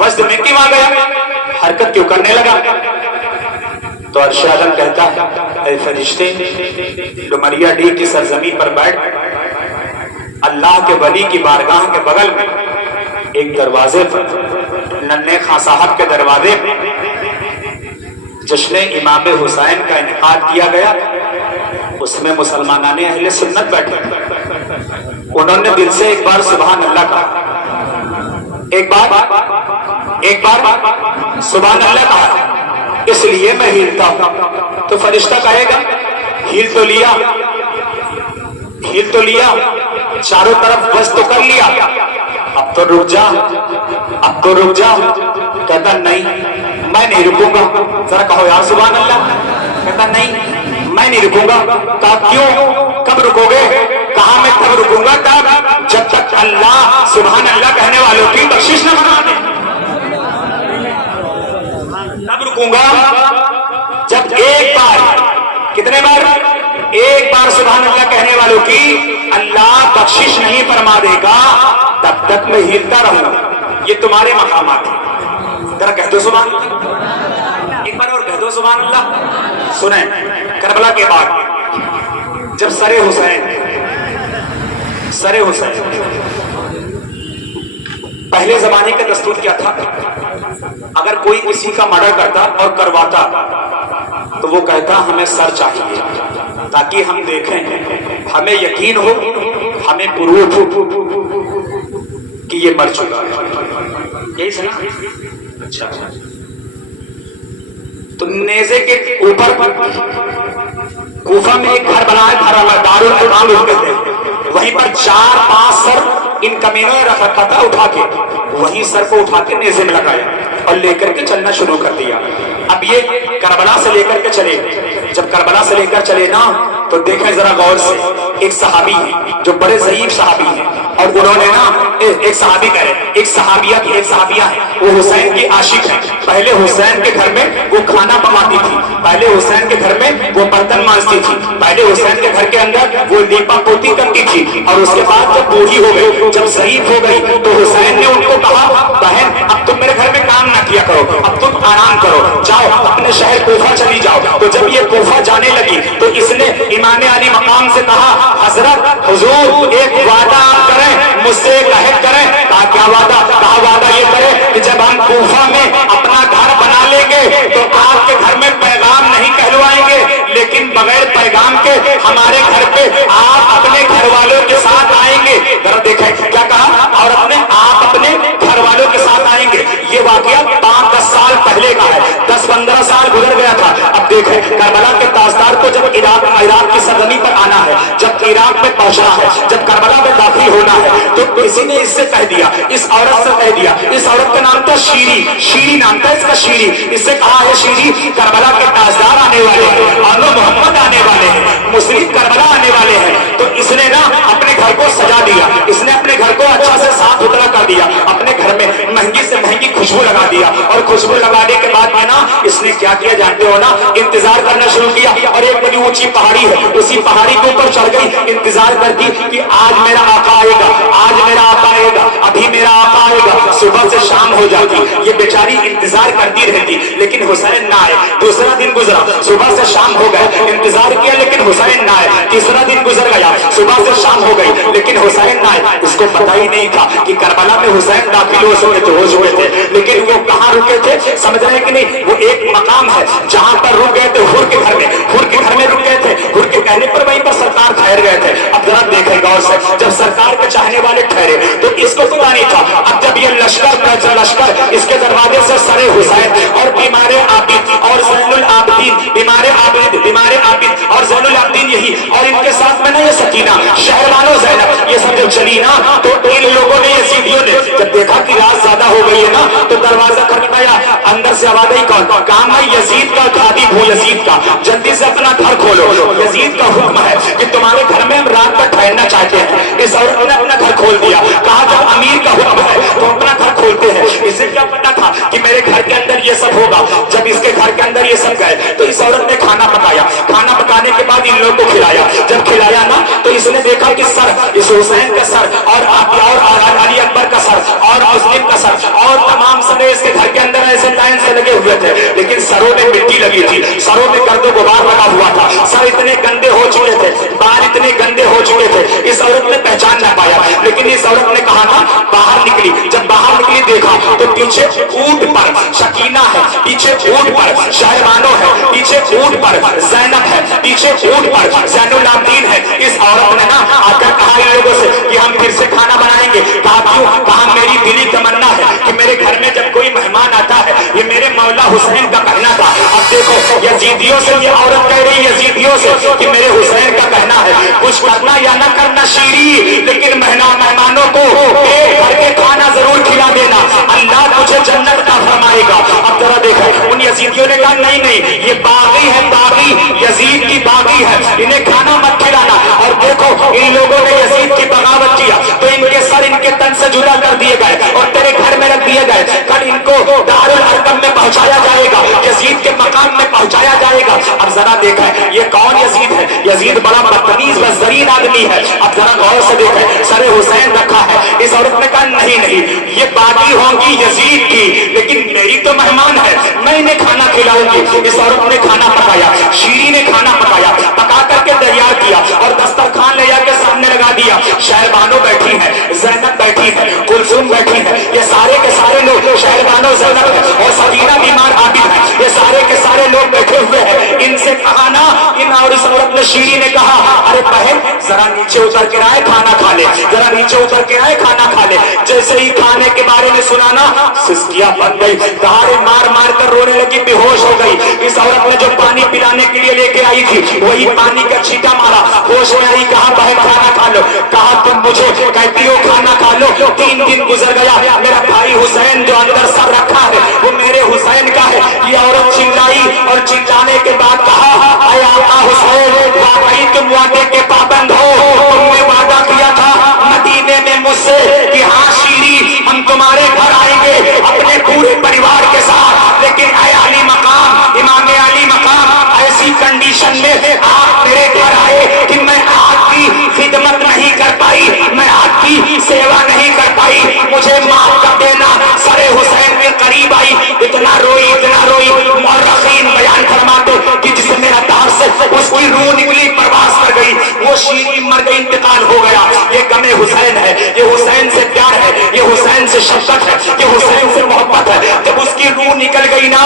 वज्द में क्यों आ गया, हरकत क्यों करने लगा? तो अर्श आज़म कहता है, ऐ फरिश्ते, डुमरिया डी की सरजमी पर बैठ अल्लाह के वली की बारगाह के बगल में एक दरवाजे पर, नन्हे खां साहब के दरवाजे में जश्न इमाम हुसैन का इनेकाद किया गया। उसमें मुसलमानाने अहले सुन्नत बैठे, उन्होंने दिल से एक बार सुभान अल्लाह कहा, एक बार सुभान अल्लाह कहा, इसलिए मैं हिलता हूं। तो फरिश्ता कहेगा हिल तो लिया, चारों तरफ बस तो कर लिया, अब तो रुक जा। कहता नहीं, मैं नहीं रुकूंगा। जरा कहो यार सुभान अल्लाह। कहता नहीं, मैं नहीं रुकूंगा। कहा क्यों, कब रुकोगे? कहा मैं तब रुकूंगा तब जब तक अल्लाह सुभान अल्लाह कहने वालों की बख्शिश न बना दे। तब रुकूंगा जब एक बार, कितने बार? एक बार सुभान अल्लाह कहने वालों की अल्लाह बख्शिश नहीं फरमा देगा, तब तक मैं हिलता रहूंगा। ये तुम्हारे मकामात हैं। जरा कह दो सुभान अल्लाह, एक बार और कह दो सुभान अल्लाह। सुने, करबला के बाद जब सरे हुसैन पहले जमाने का दस्तूर क्या था? अगर कोई किसी का मर्डर करता और करवाता तो वो कहता हमें सर चाहिए, ताकि हम देखें, हमें यकीन हो, हमें प्रूफ हो कि ये मर चुका है। यही सुना? अच्छा, तो नेज़े के ऊपर कूफा में एक घर बनाया, दारुल अरकाम कहते हैं, वहीं पर 4-5 सर इन कमीनों ने रख रखा था उठा के, वहीं सर को उठा के नेज़े में लगाया और लेकर के चलना शुरू कर दिया। अब ये करबला से लेकर के चले, जब करबला से लेकर चले ना, तो देखें जरा गौर से, एक सहाबी है जो बड़े ज़ईफ सहाबी हैं, और उन्होंने ना एक सहाबी कहे, एक सहाबिया है, वो हुसैन की आशिक है। पहले हुसैन के घर में वो खाना पकाती थी, पहले हुसैन के घर में वो बर्तन मांजती थी, पहले हुसैन के घर के अंदर वो लीपा पोती करती थी, और उसके बाद जब बूढ़ी हो गई, जब ज़ईफ हो गई, तो हुसैन ने उनको कहा, बहन अब तुम मेरे घर में काम ना किया करो, अब तुम आराम करो, जाओ अपने शहर कूफा चली जाओ। तो जब ये कूफा जाने लगी तो इसने इमाम अली मकाम से कहा, हजरत हुजूर एक वादा आप करें, मुझसे एक अहद करें। कहा क्या वादा? कहा वादा ये करें कि जब हम कूफा में अपना घर बना लेंगे तो आपके घर में पैगाम नहीं कहलवाएंगे, लेकिन बगैर पैगाम के हमारे घर पे आप अपने घर वालों के साथ आएंगे। जरा देखें क्या कहा, और आप अपने घर वालों के साथ आएंगे। ये वाकया 5-10 साल पहले का है, 10-15 साल गुजर गया था। अब देखें करबला के ताजदार को जब इराक की सरजमी पर आना है, जब इराक में पहुंचना है, जब करबला में दाखिल होना है, तो किसी ने इससे कह दिया, इस औरत से कह दिया, इस औरत का नाम था शीरी नाम था इसका, शीरी। इससे कहा है शीरी, करबला के ताजदार आने वाले हैं, आलो मोहम्मद आने वाले हैं, मुस्लिम करबला आने वाले हैं। तो इसने ना अपने घर को सजा दिया, इसने अपने घर को अच्छा से साफ सुथरा कर दिया, अपने घर में महंगी से महंगी खुशबू लगा दिया, और खुशबू लगाने के बाद में ना इसने क्या किया जानते हो ना, इंतजार करना शुरू किया। और एक बड़ी ऊंची पहाड़ी है, उसी पहाड़ी के ऊपर चढ़ गई, इंतजार करती कि आज मेरा आका आएगा, आज मेरा आका आएगा, अभी मेरा आका आएगा। सुबह से शाम हो जाती, ये बेचारी इंतजार करती रहती, लेकिन हुसैन ना आए। दूसरा दिन गुजरा, सुबह से शाम हो गए, इंतजार किया लेकिन हुसैन ना आए। तीसरा दिन गुजर गया, सुबह से शाम हो गई, लेकिन हुसैन ना आए। इसको पता ही नहीं था कि करबला में हुसैन दाखिल हो चुके थे, लेकिन वो कहाँ रुके थे समझ रहे कि नहीं? वो एक मकाम है जहां पर रुक गए थे, हुर के घर में रुक गए थे। हुर के कहने पर वहीं पर सरकार ठहर गए थे। अब जरा देखें गौर से, जब सरकार के चाहने वाले ठहरे तो इसको पता नहीं था। अब जब ये लश्कर इसके दरवाजे से सरे हुसैन और बीमारे आबिद और ज़ैनुल आबिदीन, बीमारे आबिद और ज़ैनुल आबिदीन यही, और इनके साथ में ना ये सकीना, शहरबानो ज़ैनब, ये सब जब चली ना, तो इन लोगों ने, यजीदियों ने जब देखा कि रात ज्यादा हो गई है ना, तो दरवाजा खटखटाया। अंदर से आवाज आई, कौन? काम है यजीद का, खादिम हूँ यजीद का, जल्दी से अपना घर खोलो। यजीद का हुक्म है कि तुम्हारे घर में हम रात भर ठहरना चाहते हैं। इस औरत ने अपना घर खोल दिया। कहा जब अमीर का हुक्म है तो अपना घर खोलते हैं। इसे क्या पता था कि मेरे घर के अंदर ये सब होगा? जब इसके घर के अंदर ये सब गए तो इस औरत ने खाना पकाया, खाना पकाने के बाद इन लोगों को खिलाया। जब खिलाया ना, तो इसने देखा कि सर, इस हुसैन का सर और अली अकबर का सर और मुस्लिम का सर और तमाम सरे इसके घर के अंदर ऐसे लाइन से लगे हुए थे, लेकिन सरों में मिट्टी लगी थी, सरों में गर्दो गुबार लगा हुआ था, सर इतने गंदे हो चुके थे, बाल इतने गंदे हो चुके थे। इस औरत ने पहचान ना पाया, लेकिन इस औरत ने कहा ना, बाहर निकली। जब बाहर निकली देखा तो पीछे ऊंट पर सकीना है, पीछे ऊंट पर शाहबानो है, पीछे ऊंट पर ज़ैनब है, पीछे ऊंट पर ज़ैनुल आबिदीन है। इस औरत ने ना आकर कहा इन लोगों से कि हम फिर से खाना बनाएंगे। कहा क्यों? कहा मेरी दिली तमन्ना है कि मेरे घर में जब कोई मेहमान आता है, ये मेरे मौला हुसैन का कहना था। अब देखो यजीदियों से ये औरत कह रही यजीदियों से कि मेरे हुसैन का कहना है, कुछ करना या ना करना शीरी, लेकिन मेहमानों को पेट भर के खाना जरूर खिला देना, अल्लाह तुझे जन्नत का फरमाएगा। अब जरा देखो उन यजीदियों ने कहा नहीं नहीं, ये बागी है, बागी यजीद की बागी है, इन्हें खाना मत खिलाना। और देखो इन लोगों ने यजीद की बगावत किया तो इनके सर इनके तन से जुदा कर दिए गए और तेरे घर में रख दिए गए। कल इनको दारुल अरकम में पहुंचाया जाएगा, यजीद के मकाम में पहुंचाया जाएगा। अब जरा देखा ये कौन यजीद है? यजीद बड़ा बदतमीज बदतरीन आदमी है। अब जरा गौर से देखें, सरे हुसैन रखा है। इस औरत ने कहा नहीं नहीं, ये बागी होंगी यजीद की, लेकिन मेरी तो मेहमान है, मैं इन्हें खाना खिलाऊंगी। इस औरत ने खाना पकाया, शीरी ने खाना पकाया, पका करके तैयार किया और दस्तरखान ले जाकर सामने लगा दिया। शहरबानो बैठी है, ज़ैनब बैठी है, कुलसुम बैठी है, ये सारे के सारे लोग शहरबानो ज़ैनब है और सगीरा बीमार आबिद है, ये सारे के सारे लोग बैठे हुए हैं। इनसे कहा ना इन और इस औरत ने शीरी ने कहा अरे बहन जरा नीचे उतर के आए खाना खा ले, जरा नीचे उतर के आए खाना खा ले। जैसे ही खाने के बारे में सुना ना सिसकियां बन गई, दहाड़े मार मार कर रोने लगी, बेहोश हो गई। इस औरत ने जो पानी पिलाने के लिए लेके आई थी वही पानी का छींटा मारा, होश में आई। कहा बहन खाना खा लो, कहा तुम मुझे कहती हो खाना खा लो। 3 दिन गुजर गया, मेरा भाई हुसैन जो अंदर सर रखा है वो मेरे हुसैन का है। ये औरत चिल्लाई और चिल्लाने के बाद कहा आया आका हुसैन वाकई तुम वादे के पाबंद हो, तुमने वादा किया था मदीने में मुझसे कि हाँ शीरी हम तुम्हारे घर आएंगे अपने पूरे परिवार के साथ, लेकिन आए अली मकाम इमाम अली मकाम ऐसी कंडीशन में आप मेरे घर आए कि मैं आपकी खिदमत नहीं कर पाई, मैं आपकी सेवा नहीं कर पाई, मुझे माफ कर देना। सरे हुसैन के करीब आई, इतना रोई मौरखीन बयान फरमाते कि जिसमें अतार से उसकी रूह निकली, प्रवास कर गई, वो शीरी मर गई, इंतकाल हो गया। ये गमे हुसैन है, ये हुसैन से प्यार है, ये हुसैन से शफकत है, ये हुसैन से मोहब्बत है। जब उसकी रूह निकल गई ना,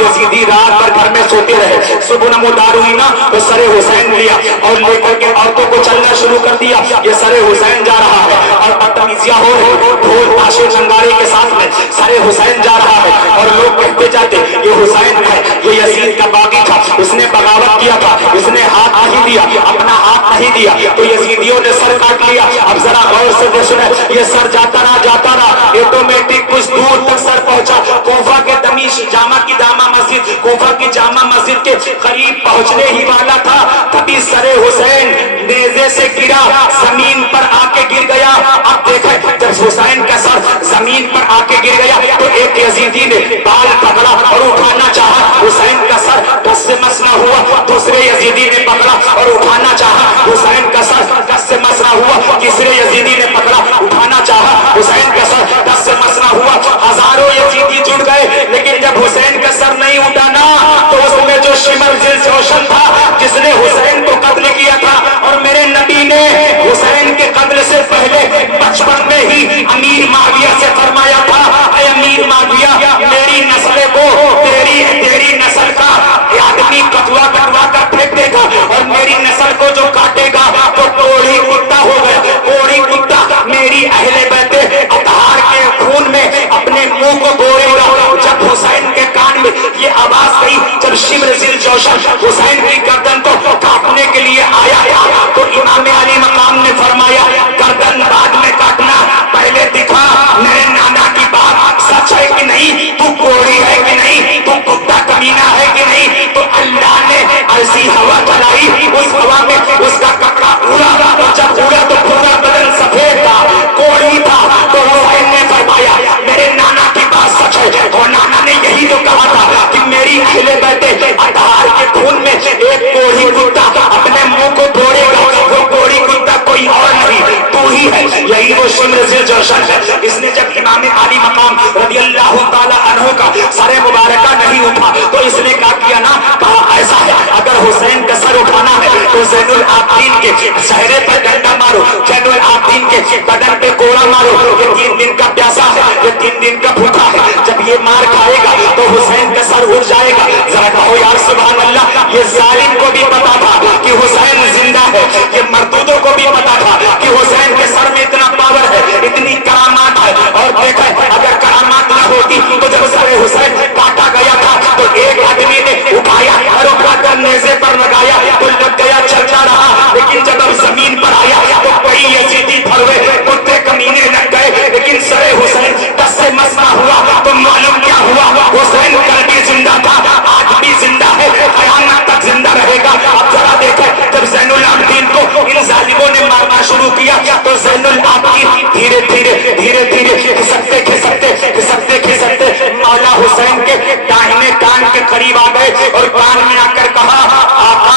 यजीदी रात भर घर में सोते रहे, सुबह नमोदार हुई ना तो सरे हुसैन लिया और लेकर के औरतों को चलना शुरू कर दिया। ये सरे हुसैन जा रहा है और बदतमीजियां हो रही, ढोल ताशे नगाड़े के साथ में सरे हुसैन जा रहा है और लोग कहते जाते ये हुसैन है, ये यजीद का बागी था, उसने बगावत किया था, इसने हाथ नहीं दिया, अपना हाथ नहीं दिया तो यजीदियों ने सर काट लिया। अब जरा गौर से सुने, ये सर जाता रहा ऑटोमेटिक कुछ दूर तक सर पहुंचा। कोफा के दमीश जामा की जामा मस्जिद, कोफा की जामा मस्जिद के करीब पहुंचने ही वाला था, तभी सरे हुसैन नेज़े से गिरा, जमीन पर आके गिर गया। अब देखें जब हुसैन का सर जमीन पर आके गिर गया तो एक यजीदी ने बाल पकड़ा और उठाना चाहा, हुसैन का सर टस से मस ना हुआ। दूसरे यजीदी ने पकड़ा और उठाना चाहा, हुसैन का सर टस से मस ना हुआ। तीसरे यजीदी ने पकड़ा, उठाना चाहा, हुसैन का सर टस से मस ना हुआ। हजारों यजीदी जुड़ गए, लेकिन जब हुसैन का सर नहीं उठाना तो उसमें जो शिमर जिल जोशन था जिसने हुसैन को कत्ल किया था, और मेरे नबी ने हुसैन के कत्ल से पहले बचपन में ही अमीर माविया से फरमाया था, ऐ अमीर माविया मेरी नस्ल को तेरी नस्ल का आदमी कटवा कर फेंक देगा और मेरी नस्ल को जो काटेगा तो कोढ़ी कुत्ता होगा, कोढ़ी कुत्ता मेरी अहले बैते अतहार के खून में अपने मुंह को बोरेगा। जब हुसैन के कान में ये आवाज गई, जब शिमर जिल जोशन हुसैन की गर्दन को काटने के लिए आया तो इमाम अली मकाम ने फरमाया गर्दन बाद में काटना, पहले दिखा मेरे नाना की बात सच है कि नहीं, तू कोढ़ी है कि नहीं, तू कुत्ता कमीना है कि नहीं। तो अल्लाह ने ऐसी हवा चलाई, उस हवा में उसका कपड़ा उड़ा, और जब उड़ा तो पूरा बदन सफेद था, कोढ़ी था। तो हुसैन ने फरमाया मेरे नाना की बात सच है, और नाना ने यही तो कहा था कि मेरी अहले बैते अतहार के खून में एक कोढ़ी कुत्ता अपने मुंह को तोड़ेगा, वो कोढ़ी कुत्ता कोई और नहीं तू ही है। यही वो शिमर जिल जोशन है। इसने जब इमाम अली मकाम रज़ी अल्लाह ताला अन्हु का सर मुबारका नहीं उठा तो इसने क्या किया ना, कहा ऐसा है अगर हुसैन का सर उठाना है तो ज़ैनुल आबिदीन के चेहरे पर डंडा मारो, ज़ैनुल आबिदीन के बदन पे कोड़ा मारो। ये 3 दिन का प्यासा है, ये 3 दिन का भूखा है, जब ये मार खाएगा तो सर उठ जाएगा। जरा कहो यार सुभान अल्लाह। ये जालिम को भी पता था कि हुसैन जिंदा है, ये मर्दूदों को भी पता था कि हुसैन के सर में इतना पावर है, इतनी करामात है। और देखा अगर करामात न होती तो जब सर हुसैन काटा गया था तो एक आदमी ने उठाया और उठाकर नेज़े पर लगाया तो लग गया, चलता रहा। लेकिन जब अब जमीन पर आया तो कई यजीदी भरवे कुत्ते कमीने लग गए, लेकिन सर हुसैन दस से मस ना हुआ। तो मालूम क्या हुआ, हुसैन कल भी जिंदा था, आज भी जिंदा है, कयामत तक जिंदा रहेगा। अब जरा देखें, जब ज़ैनुल आबिदीन को इन जालिमों ने मारना शुरू किया तो ज़ैनुल आबिदीन धीरे धीरे खिसकते खिसकते खिसकते खिसकते मौला हुसैन के दाहिने कान के करीब आ गए और कान में आकर कहा, आका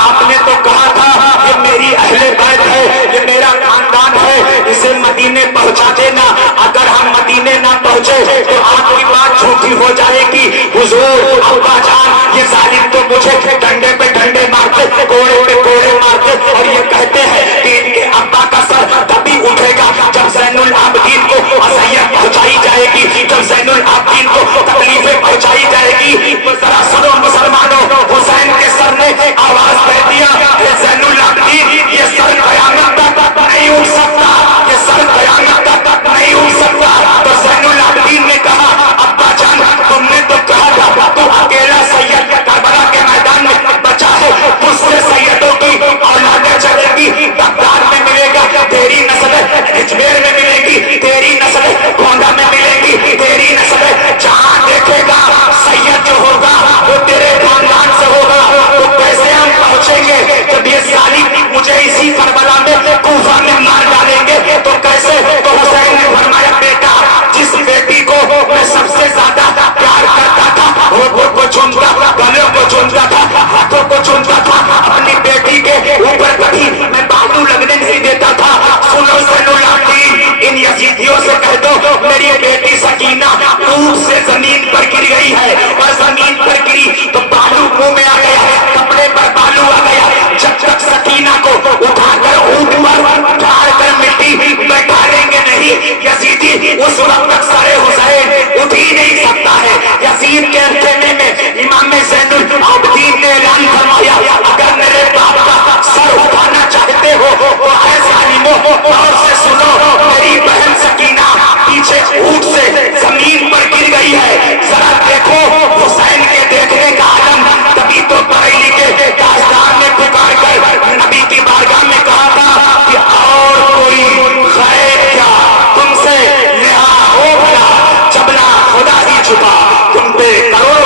आपने तो कहा था ये मेरी अहले बैत है, ये मेरा खानदान है, इसे मदीने पहुंचा देना। अगर हम मदीने ना पहुंचे तो आपकी बात झूठी हो जाएगी। हुजूर अब्बा जान, ये जालिम तो मुझे डंडे पे डंडे मारते, कोड़े पे कोड़े मारते और ये कहते हैं कि इनके अब्बा का सर तभी उठेगा जब ज़ैनुल आबिदीन को असह्यत पहुंचाई जाएगी, जब ज़ैनुल आबिदीन को तकलीफें पहुंचाई जाएगी। तो जरा सुनो मुसलमानों, हुसैन के सर ने आवाज दे दिया, ये ज़ैनुल आबिदीन, ये सर कयामत तक नहीं उठ सकता, ये सर कयामत तक नहीं उठ सकता। तो ज़ैनुल आबिदीन ने कहा, अब्बा जान तुमने तो कहा था तू अकेला सैयद करबला के मैदान में बचा है, दूसरे सैयदों की औलादें चलेगी, बगदाद में मिलेगा तेरी नस्ल, अजमेर में मिलेगी तेरी नस्ल, गोंडा में मिलेगी तेरी नस्ल। जहां देखेगा सैयद जो होगा वो तेरे खानदान से होगा। तो कैसे हम पहुंचेंगे जब ये जालिम मुझे इसी करबला में कूफा में मार डालेंगे? तो कैसे? तो हुसैन ने फरमाया, बेटा जिस बेटी को मैं सबसे ज्यादा प्यार करता था वो को चुनता, गलों को चुनता था, हाथों को चुनता था, अपनी बेटी के ऊपर कभी मैं बालू लगने नहीं देता था। सुनो ज़ैनुल आबिदीन, इन यजीदियों से कह दो मेरी बेटी सकीना ऊंट से जमीन पर गिर गई है और जमीन पर गिरी तो बालू मुंह में आ गया, कपड़े पर बालू आ गया। जब तक सकीना को उठाकर ऊंट पर ठाड़ मिट्टी बैठा लेंगे नहीं यजीदी, उस वक्त तक सारे हुसैन उठ ही नहीं सकता है। यजीद के खेमे में इमाम ज़ैनुल आबिदीन ने ऐलान फरमाया, अगर मेरे बाप का सर उठाना चाहते हो तो ऐ जालिमों गौर से सुनो, मेरी बहन सकीना पीछे ऊंट से जमीन पर गिर गई है। जरा देखो हुसैन के देखने का आलम। तभी तो बरेली के ताजदार ने पुकार कर नबी की बारगाह में कहा था कि और कोई खैर क्या तुमसे नेहा हो भला, जबला खुदा ही छुपा तुम पे करो।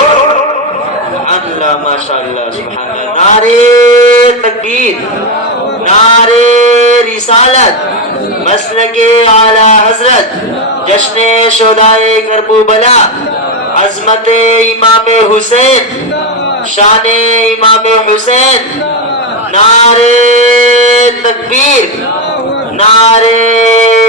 अल्लाह माशाअल्लाह सुभान अल्लाह। नारे तकबीर, नारे रिसालत, मसलके आला हजरत, जश्ने शोदाए करबला, अजमते इमाम हुसैन, शाने इमाम हुसैन। नारे तकबीर, नारे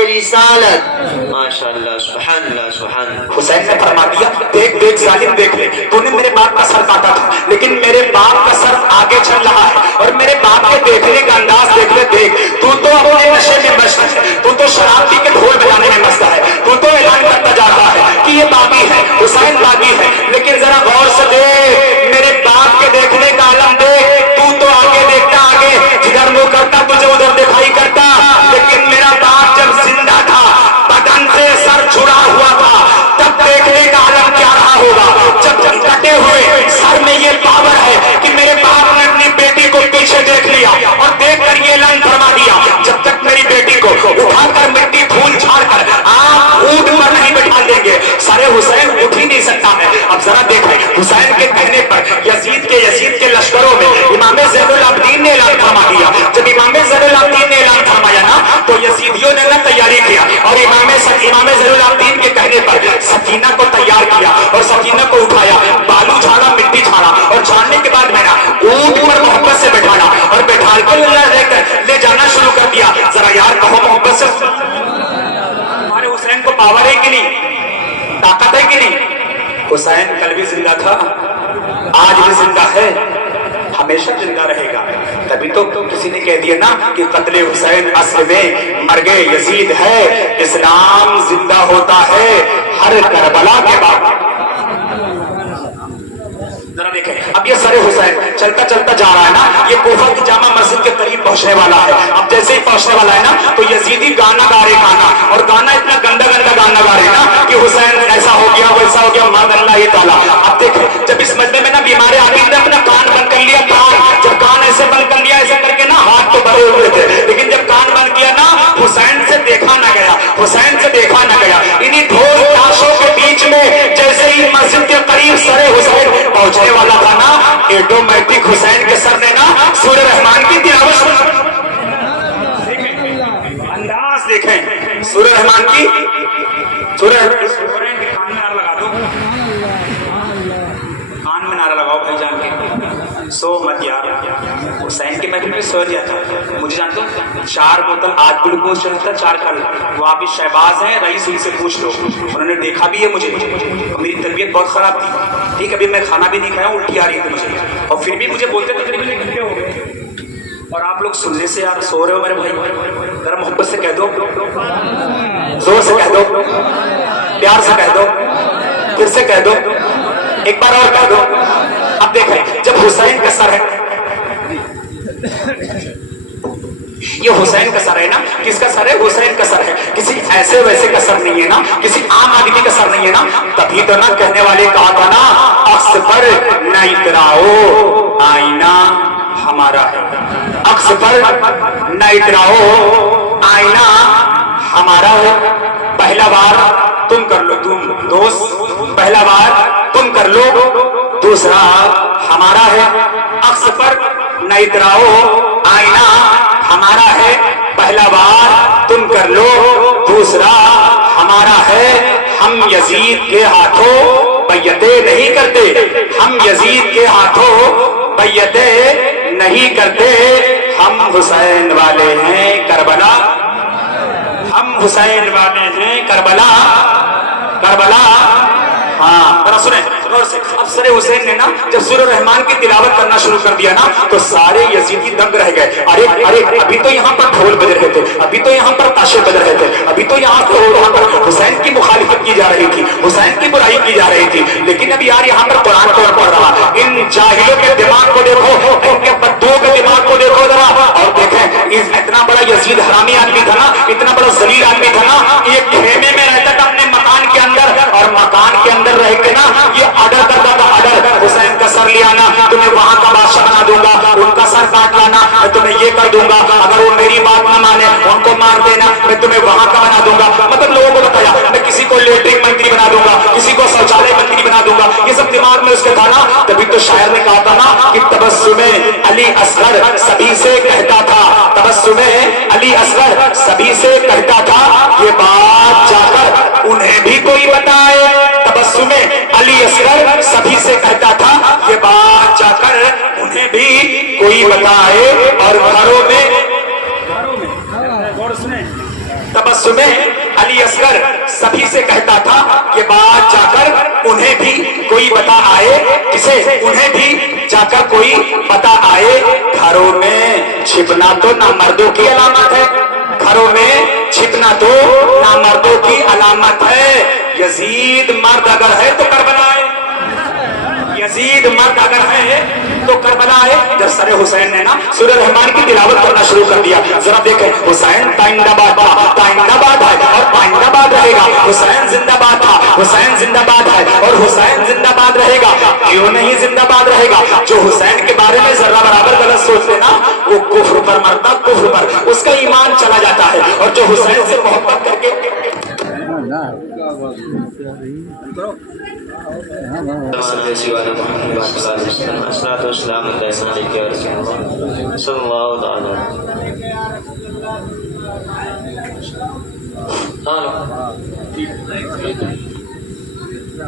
रिसालत, माशाअल्लाह सुभानअल्लाह सुभान। हुसैन ने फरमा दिया, देख देख जालिम देख ले, तूने मेरे बाप का सर काटा था लेकिन मेरे बाप का सर आगे चल रहा है और मेरे बाप के देखने का अंदाज देख ले। देख तू तो अपने नशे में मस्त है, तू तो शराब पी के ढोल बजाने में मस्त है, तू तो ऐलान करता जा रहा है कि ये बागी है, हुसैन बागी है। लेकिन जरा गौर से देख, मेरे बाप के देखने का आलम देख, तू तो आगे देखता, आगे जिधर मुंह करता तुझे उधर दिखाई करता। लेकिन मेरा बाप जब जिंदा था, बदन से सर छुड़ा हुआ था, तब देखने का आलम क्या रहा होगा। जब कटे हुए सर में ये पावर है कि मेरे बाप ने अपनी बेटी को पीछे देख लिया और देख कर ये ऐलान फरमा दिया, जब तक मेरी बेटी को उठाकर मिट्टी धूल झाड़ कर आप ऊंट पर नहीं बैठा देंगे सारे हुसैन उठ ही नहीं सकता है। अब जरा देखें, हुसैन के कहने पर यजीद के लश्करों में इमाम ज़ैनुल आबिदीन ने ऐलान फरमा दिया। जब इमाम ज़ैनुल आबिदीन ने ऐलान फरमाया ना तो यजीदियों ने ना तैयारी किया और इमाम ज़ैनुल आबिदीन के कहने पर सकीना को तैयार किया और सकीना को उठाया, बालू झाड़ा, मिट्टी झाड़ा और झाड़ने के बाद मैंने ऊंट पर मोहब्बत से बैठाना और बैठा कर ले जाना शुरू कर दिया। जरा यार कहो मोहब्बत से, हमारे हुसैन को पावर है कि नहीं, ताकत है कि नहीं? हुसैन कल भी जिंदा था, आज भी जिंदा है, हमेशा जिंदा रहेगा। तभी तो किसी ने कह दिया ना कि कत्ले हुसैन अस्र में मर गए यजीद है, इस्लाम जिंदा होता है हर करबला के बाद। जरा देखें, अब ये सरे हुसैन चलता चलता जा रहा है ना, ये कोफा की जामा मस्जिद के करीब पहुंचने वाला है। अब जैसे ही पहुंचने वाला है ना, तो यजीदी गाना गा रहे गाना, और गाना इतना गंदा गंदा गाना गा रहे ना कि हुसैन ऐसा हो गया वैसा हो गया, मान अल्लाह ये ताला। अब देखें, जब इस मजमे में ना बीमार आदमी ने अपना कान बंद कर लिया, कान जब कान ऐसे बंद कर लिया ऐसे करके ना, हाथ तो भरे हुए थे, लेकिन जब कान बंद किया ना, हुसैन से देखा ना गया, हुसैन से देखा ना गया। इन्हीं ढोल ताशों के बीच में जैसे ही मस्जिद के करीब सरे हुसैन पहुंचने वाला था ना, ऑटोमेटिक हुसैन के सर ने ना सूरह रहमान की तिलावत सुनी। अंदाज देखें सूरह रहमान की, सूरह कान में नारा लगा दो, कान में नारा लगाओ भाई जान के, सो मत यार। हुसैन के महफिल में सो दिया था, मुझे जानते हो 4 बोतल आज ग्लूकोज चढ़ा था, 4 कल। वो आप भी शहबाज हैं, रईस उनसे पूछ लो, उन्होंने देखा भी है मुझे, मेरी तबीयत बहुत खराब थी, ठीक, अभी मैं खाना भी नहीं खाया, उल्टी आ रही थी मुझे, और फिर भी मुझे बोलते थे करीब घंटे हो गए। और आप लोग सुनने से यार सो रहे हो मेरे भाई, जरा मोहब्बत से कह दो, जोर से कह दो, प्यार से कह दो, फिर से कह दो, एक बार और कह दो। अब देखें, जब हुसैन का सर है, ये हुसैन का सर है ना, किसका सर है? हुसैन का सर है, किसी ऐसे वैसे का सर नहीं है ना, किसी आम आदमी का सर नहीं है ना। तभी तो ना कहने वाले कहा था ना, अक्स पर न इतराओ आईना हमारा है, अक्स पर न इतराओ आईना हमारा है। पहला बार तुम कर लो, तुम दोस्त, पहला बार तुम कर लो, दूसरा हमारा है। अक्स पर न इतराओ आईना हमारा है, पहला बार तुम कर लो, दूसरा हमारा है। हम यजीद के हाथों बैयते नहीं करते, हम यजीद के हाथों बैयते नहीं करते, हम हुसैन वाले हैं करबला, हम हुसैन वाले हैं करबला, करबला। हाँ जरा सुने गौर से। अब सरे हुसैन ने ना जब सूरह रहमान की तिलावत करना शुरू कर दिया ना, तो सारे यजीदी दंग रह गए। अरे अरे, अभी तो यहाँ पर ढोल बज रहे थे, अभी तो यहाँ पर ताशे बज रहे थे, अभी तो यहाँ पर हुसैन की मुखालिफत की जा रही थी, हुसैन की बुराई की जा रही थी, लेकिन अब यार यहाँ पर कुरान पढ़ रहा। इन जाहिलों के दिमाग को देखो, इनके बद्दुओं के दिमाग को देखो जरा, और देखें इतना बड़ा यजीद हरामी आदमी था ना, इतना बड़ा जलील आदमी था ना, ये खेमे में रहता था अपने मकान के अंदर, और मकान के अंदर रह के ना ये ऑर्डर करता था, ऑर्डर, हुसैन का सर ले आना, तुम्हें वहां का बादशाह बना दूंगा, उनका सर काट लाना, मैं तुम्हें ये कर दूंगा, अगर वो मेरी बात न माने उनको मार देना, मैं तुम्हें वहां का बना दूंगा। मतलब लोगों को बताया, मैं किसी को लेटरिन मंत्री बना दूंगा, किसी को शौचालय मंत्री बना दूंगा, ये सब दिमाग में उसके था ना। तभी तो शायर ने कहा था ना कि तबस्सुमे अली असगर सभी से कहता था, तबस्सुमे अली असगर सभी से कहता था, ये बात जाकर उन्हें भी कोई बताए, तबस्सुमे अली असगर सभी से कहता था, ये बात जाकर उन्हें भी कोई बताए, और घरों में तबस्सुमे अली असगर सभी से कहता था, ये बात जाकर उन्हें भी कोई बता आए, किसे? उन्हें भी जाकर कोई बता आए। घरों में छिपना तो ना मर्दों की अलामत है, घरों में छिपना तो ना मर्दों की अलामत है। यजीद मर्द अगर है तो करबला है, यजीद मर्द अगर है तो करबला है। जब सरे हुसैन ने ना सूरह रहमान की तिलावत करना शुरू कर दिया, जरा देखें, हुसैन ताइंदाबाद था, ताइंदाबाद है और ताइंदाबाद रहेगा, हुसैन जिंदाबाद था, हुसैन जिंदाबाद है और हुसैन जिंदाबाद रहेगा। क्यों नहीं जिंदाबाद रहेगा? जो हुसैन के बारे में जरा बराबर गलत सोचते ना, वो कुफ्र पर मरता, कुफ्र पर उसका ईमान चला जाता है। और जो हुसैन से मोहब्बत करके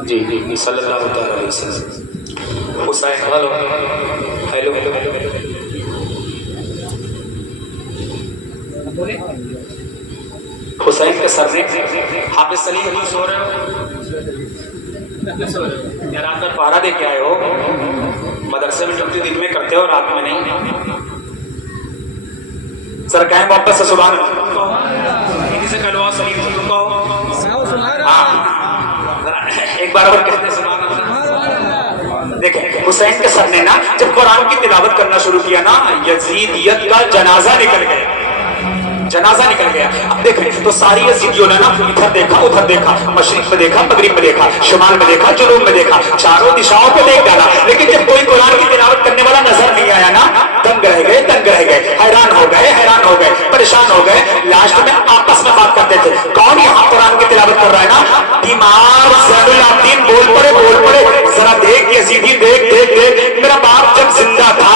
जी जी सल्लल्लाहु अलैहि वसल्लम। हुसैन हेलो हेलो हुसैन के सर ने हाफिज सलीम अली सो रहे हो या रात में पहरा दे के आए हो? मदरसे में ड्यूटी दिन में करते हो, रात में नहीं। सर कहें वापस से सुभान इन्हीं से कहलवा सलीम से तुम कहो, हाँ एक बार और कहते सुभान। देखें हुसैन के सर ने ना जब कुरान की तिलावत करना शुरू किया ना, यजीदियत का जनाजा निकल गया, जनाजा निकल गया। अब देखें तो सारी यजीदियों ने ना इधर देखा उधर देखा, मशरिक में देखा मगरिब में देखा, शुमाल में देखा जुनूब में देखा, चारों दिशाओं को देख डाला, लेकिन जब कोई कुरान की तिलावत करने वाला नजर नहीं आया ना, दंग रह गए, हैरान हो गए, परेशान हो गए। लास्ट में आपस में बात करते थे, कौन यहाँ कुरान की तिलावत कर रहा है ना? बीमार ज़ैनुल आबिदीन बोल पड़े, जरा देख यजीदी, देख मेरा बाप जब जिंदा था,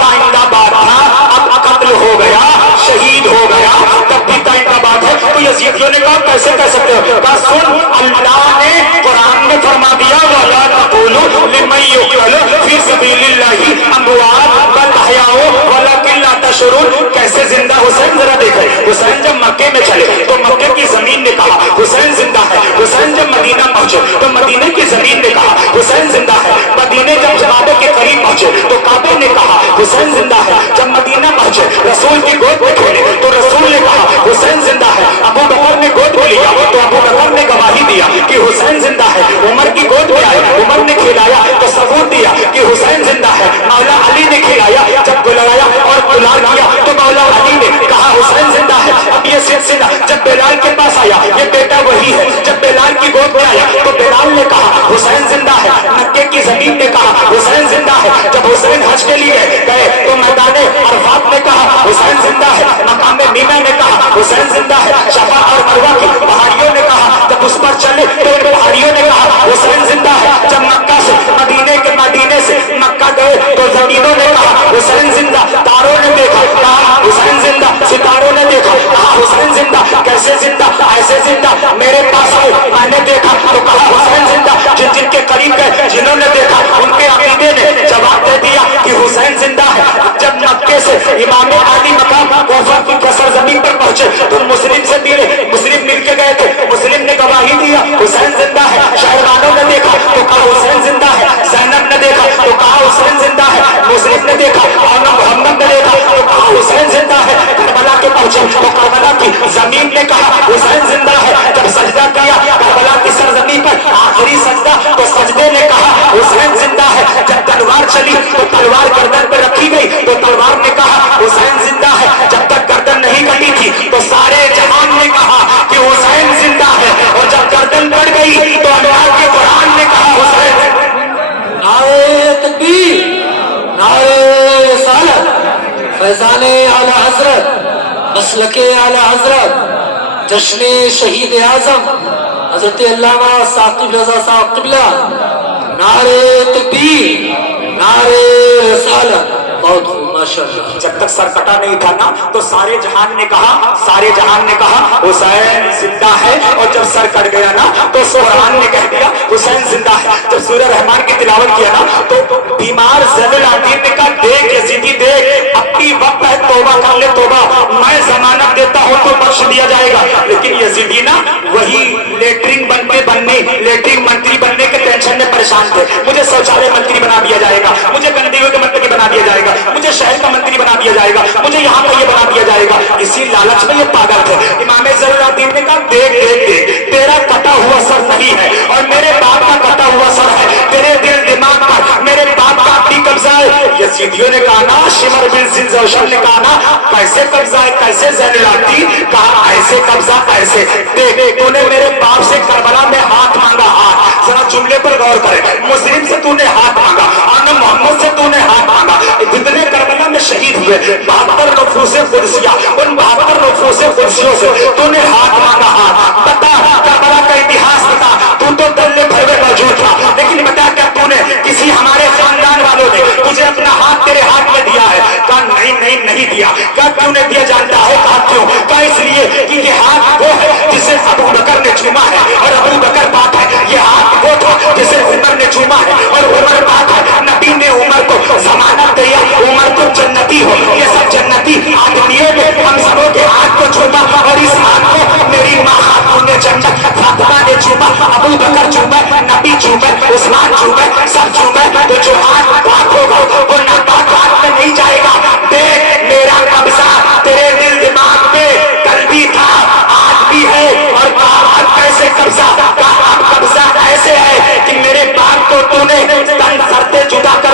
ताइंदाबाद था, अब कत्ल हो गया, शहीद हो गया, तब भी ताइंदाबाद है। तो यजीदियों ने कहा कैसे कह सकते हो? कहा सुन, अल्लाह ने कुरान में फरमा दिया, वला तक़ूलू लिमन युक़तलू फी सबीलिल्लाहि अमवात बल अहयाउ वलाकिन ला तशऊरून। कैसे जिंदा हुसैन? जरा देखो, हुसैन जब मक्के में चले तो मक्के की जमीन ने कहा हुसैन जिंदा है। हुसैन जब मदीना पहुंचे तो मदीने की जमीन ने कहा हुसैन जिंदा है। मदीने जब काबे के करीब पहुंचे तो काबे ने कहा हुसैन जिंदा है। जब मदीना पहुंचे रसूल की गोद में खेले तो रसूल ने कहा हुसैन जिंदा है। अबू बकर ने गोद में लिया तो अबू बकर ने गवाही दिया कि हुसैन जिंदा है। उमर की गोद में आए, उमर ने खिलाया तो सबूत दिया कि हुसैन जिंदा है। मौला अली ने खिलाया, जब बुलाया और दुलार किया तो मौला अली ने कहा हुसैन जिंदा है। अब ये सिलसिला जब बेलाल के पास आया, ये बेटा वही है। जब बेलाल की गोद में आया तो बेलाल ने कहा हुसैन जिंदा है। मक्के की जमीन ने कहा हुसैन जिंदा है। जब हुसैन हज के लिए गए तो मैदाने अरफात ने कहा हुसैन जिंदा है। मकाम मीना ने कहा हुसैन जिंदा है। शफा और मरवा की पहाड़ियों ने कहा, जब उस पर चले तो इन पहाड़ियों ने कहा हुसैन जिंदा है। जब मक्का से मदीने से मक्का गए तो जमीनों ने कहा हुसैन जिंदा। तारों ने देखा, कहा हुसैन जिंदा। सितारों ने देखा, कहा हुसैन जिंदा। कैसे जिंदा? ऐसे जिंदा, मेरे पास आए, मैंने देखा तो कहा हुसैन जिंदा। जिनके करीब गए, जिन्होंने देखा, उनके अकीदे ने जवाब दे दिया कि हुसैन जिंदा है। जब मक्के से इमाम आली मकाम कोफा की कसर जमीन पर पहुंचे तो मुस्लिम से मिले, मुस्लिम मिलके गए थे। मुस्लिम ने गवाही दिया हुसैन जिंदा है। शहरवानों ने देखा तो कहा हुसैन जिंदा है। ज़ैनब ने देखा तो कहा हुसैन जिंदा है। मुस्लिम ने देखा और मोहम्मद ने देखा तो कहा हुसैन जिंदा है। करबला के पहुंचे तो करबला की जमीन ने कहा हुसैन जिंदा है। जब सजदा किया करबला की सरजमीन पर आखिरी सजदा तो सजदे ने कहा हुसैन जिंदा है। जब तलवार चली तो तलवार गर्दन पर रखी गई तो तलवार ने कहा हुसैन जिंदा है। जब तक गर्दन नहीं कटी थी तो सारे जहान ने कहा कि हुसैन जिंदा है, और जब गर्दन कट गई तो अल्लाह के कुरान ने कहा हुसैन। नारे तकबीर, नारे रिसालत, फैज़ाने आला हजरत, मसलके आला हजरत, जश्न शहीद आजम हजरत अल्लामा साकिब रज़ा साहब क़िबला। नारे तकबीर, नारे रिसालत। बहुत खूब, माशाअल्लाह। जब तक सर कटा नहीं था ना तो सारे जहान ने कहा हुसैन जिंदा है। और जब सर कट गया ना तो कुरान ने कह दिया हुसैन जिंदा है। जब सूरह रहमान की तिलावत किया ना तो बीमार ज़ैनुल आबिदीन ने कहा देख यजीदी देख, अपनी वक्त है, तौबा कर ले तौबा, मैं जमानत देता हूँ तो बख्श दिया जाएगा। लेकिन यजीदी ना वही लेटरिन मंत्री बनने के टेंशन में परेशान थे। मुझे शौचालय मंत्री बना दिया जाएगा, मुझे गंदगियों के मंत्री बना दिया जाएगा, मुझे शहर का मंत्री बना दिया जाएगा, मुझे यहाँ का ये बना दिया जाएगा। इसी लालच में ये पागल थे। इमाम ज़ैनुल आबिदीन ने कहा देख तेरा कटा हुआ सर नहीं है और मेरे बाप का कटा हुआ सर है। तेरे दिल दिमाग पर मेरे बाप का अपनी कब्जा है। यजीदियों ने कहा ना, शिमर बिन ज़िंजौशल ने कहा ना, कैसे कब्जा है, कैसे ज़ैनुल आबिदीन? कहा ऐसे कब्जा, ऐसे देख, तूने मेरे बाप से करबला में हाथ मांगा, हाथ। जरा जुमले पर गौर करें, मुस्लिम से तूने हाथ मांगा, आना मोहम्मद से तूने हाथ मांगा। जितने करबला में शहीद हुए 72 नफूसे कुर्सियां, उन 72 नफूसे कुर्सियों से तूने हाथ मांगा, हाथ। बता करबला का इतिहास बता, तू तो दल्ले भरवे मौजूद था, लेकिन बता क्या तूने किसी हमारे खानदान वालों ने तुझे अपना हाथ तेरे हाथ में दिया है? कहा नहीं दिया। कहा क्यों नहीं दिया जानता है? कहा क्यों? कहा इसलिए कि ये हाथ वो है जिसे अबू बकर ने चूमा है और अबू बकर बाप है। ये हाथ वो था जिसे उमर ने चूमा है और उमर बाप है। नबी ने उमर को जमानत दिया, उमर तो जन्नती हो। ये सब जन्नती आदमियों ने हम सबों के हाथ को चूमा और इस हाथ को मेरी माँ खातून ने जन्नत फातिमा ने चूमा, अबू बकर चूमा, नबी चूमा, उस्मान चूमा, सब चूमा। तो जो हाथ पाक होगा वो नापाक हाथ में नहीं जाएगा। देख मेरा कब्जा तेरे दिल दिमाग पे कल भी था, आज भी है, और अब कैसे कब्जा? अब कब्जा ऐसे है कि मेरे बाप को तूने तन करते जुदा कर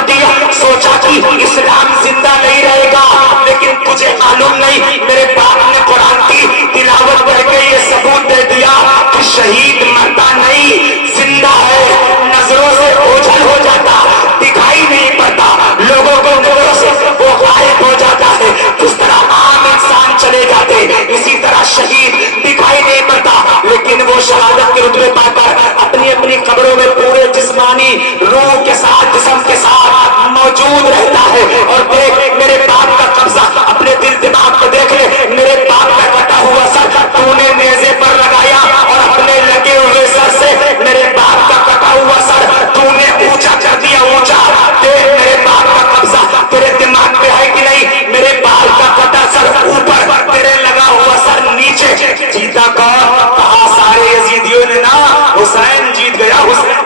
ہو اور دیکھ میرے باپ کا قبضہ، اپنے دل دماغ کو دیکھ لے، میرے باپ کا کٹا ہوا سر تو نے نیزے پر لگایا اور اپنے لگے ہوئے سر سے میرے باپ کا کٹا ہوا سر تو نے اونچا کر دیا، اونچا۔ دیکھ میرے باپ کا قبضہ تیرے دماغ پہ ہے کہ نہیں، میرے باپ کا کٹا سر اوپر، تیرے لگا ہوا سر نیچے۔ جیتا کون؟ کہا سارے یزیدیوں نے نا، حسین جیت گیا، حسین۔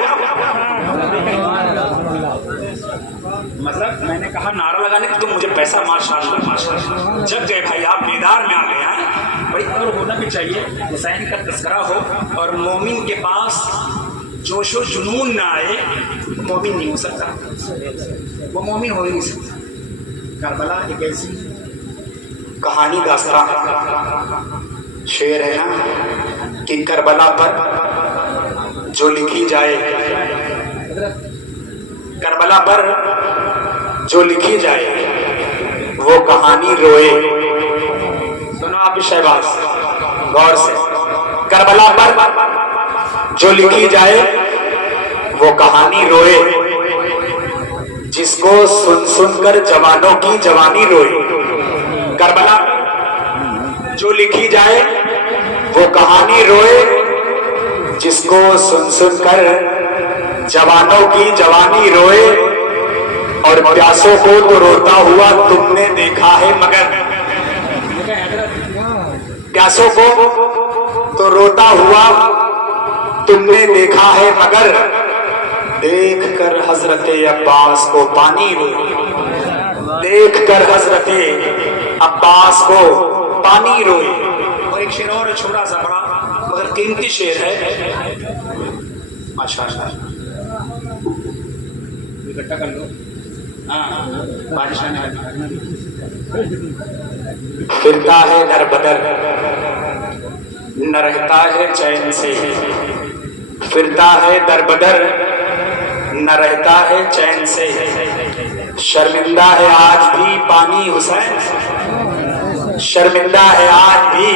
مطلب میں نے کہا نعرہ لگانے تو مجھے پیسہ ماشاءاللہ ماشاءاللہ جگ گئے بھائی، آپ بیدار میں آ گئے ہیں بھائی۔ اور ہونا بھی چاہیے، حسین کا تذکرہ ہو اور مومن کے پاس جوش و جنون نہ آئے، مومن نہیں ہو سکتا، وہ مومن ہو ہی نہیں سکتا۔ کربلا ایک ایسی کہانی داستان شعر ہے نا کہ کربلا پر جو لکھی جائے، کربلا پر جو لکھی جائے وہ کہانی روئے۔ سنو آپ شہباز غور سے، کربلا پر جو لکھی جائے وہ کہانی روئے، جس کو سن سن کر جوانوں کی جوانی روئے۔ کربلا جو لکھی جائے وہ کہانی روئے، جس کو سن سن کر جوانوں کی جوانی روئے، اور پیاسوں کو تو روتا ہوا تم نے دیکھا ہے مگر، پیاسوں کو تو روتا ہوا تم نے دیکھا ہے مگر، دیکھ کر حضرت عباس کو پانی روئے، دیکھ کر حضرت عباس کو پانی روئے۔ اور ایک شعر اور چھوٹا سا بڑا مگر قیمتی شعر ہے، ماشاءاللہ اکٹھا کر لو، ہاں بارش آنے والی۔ پھرتا ہے در بدر نہ رہتا ہے چین سے، پھرتا ہے در بدر نہ رہتا ہے چین سے، شرمندہ ہے آج بھی پانی حسین سے، شرمندہ ہے آج بھی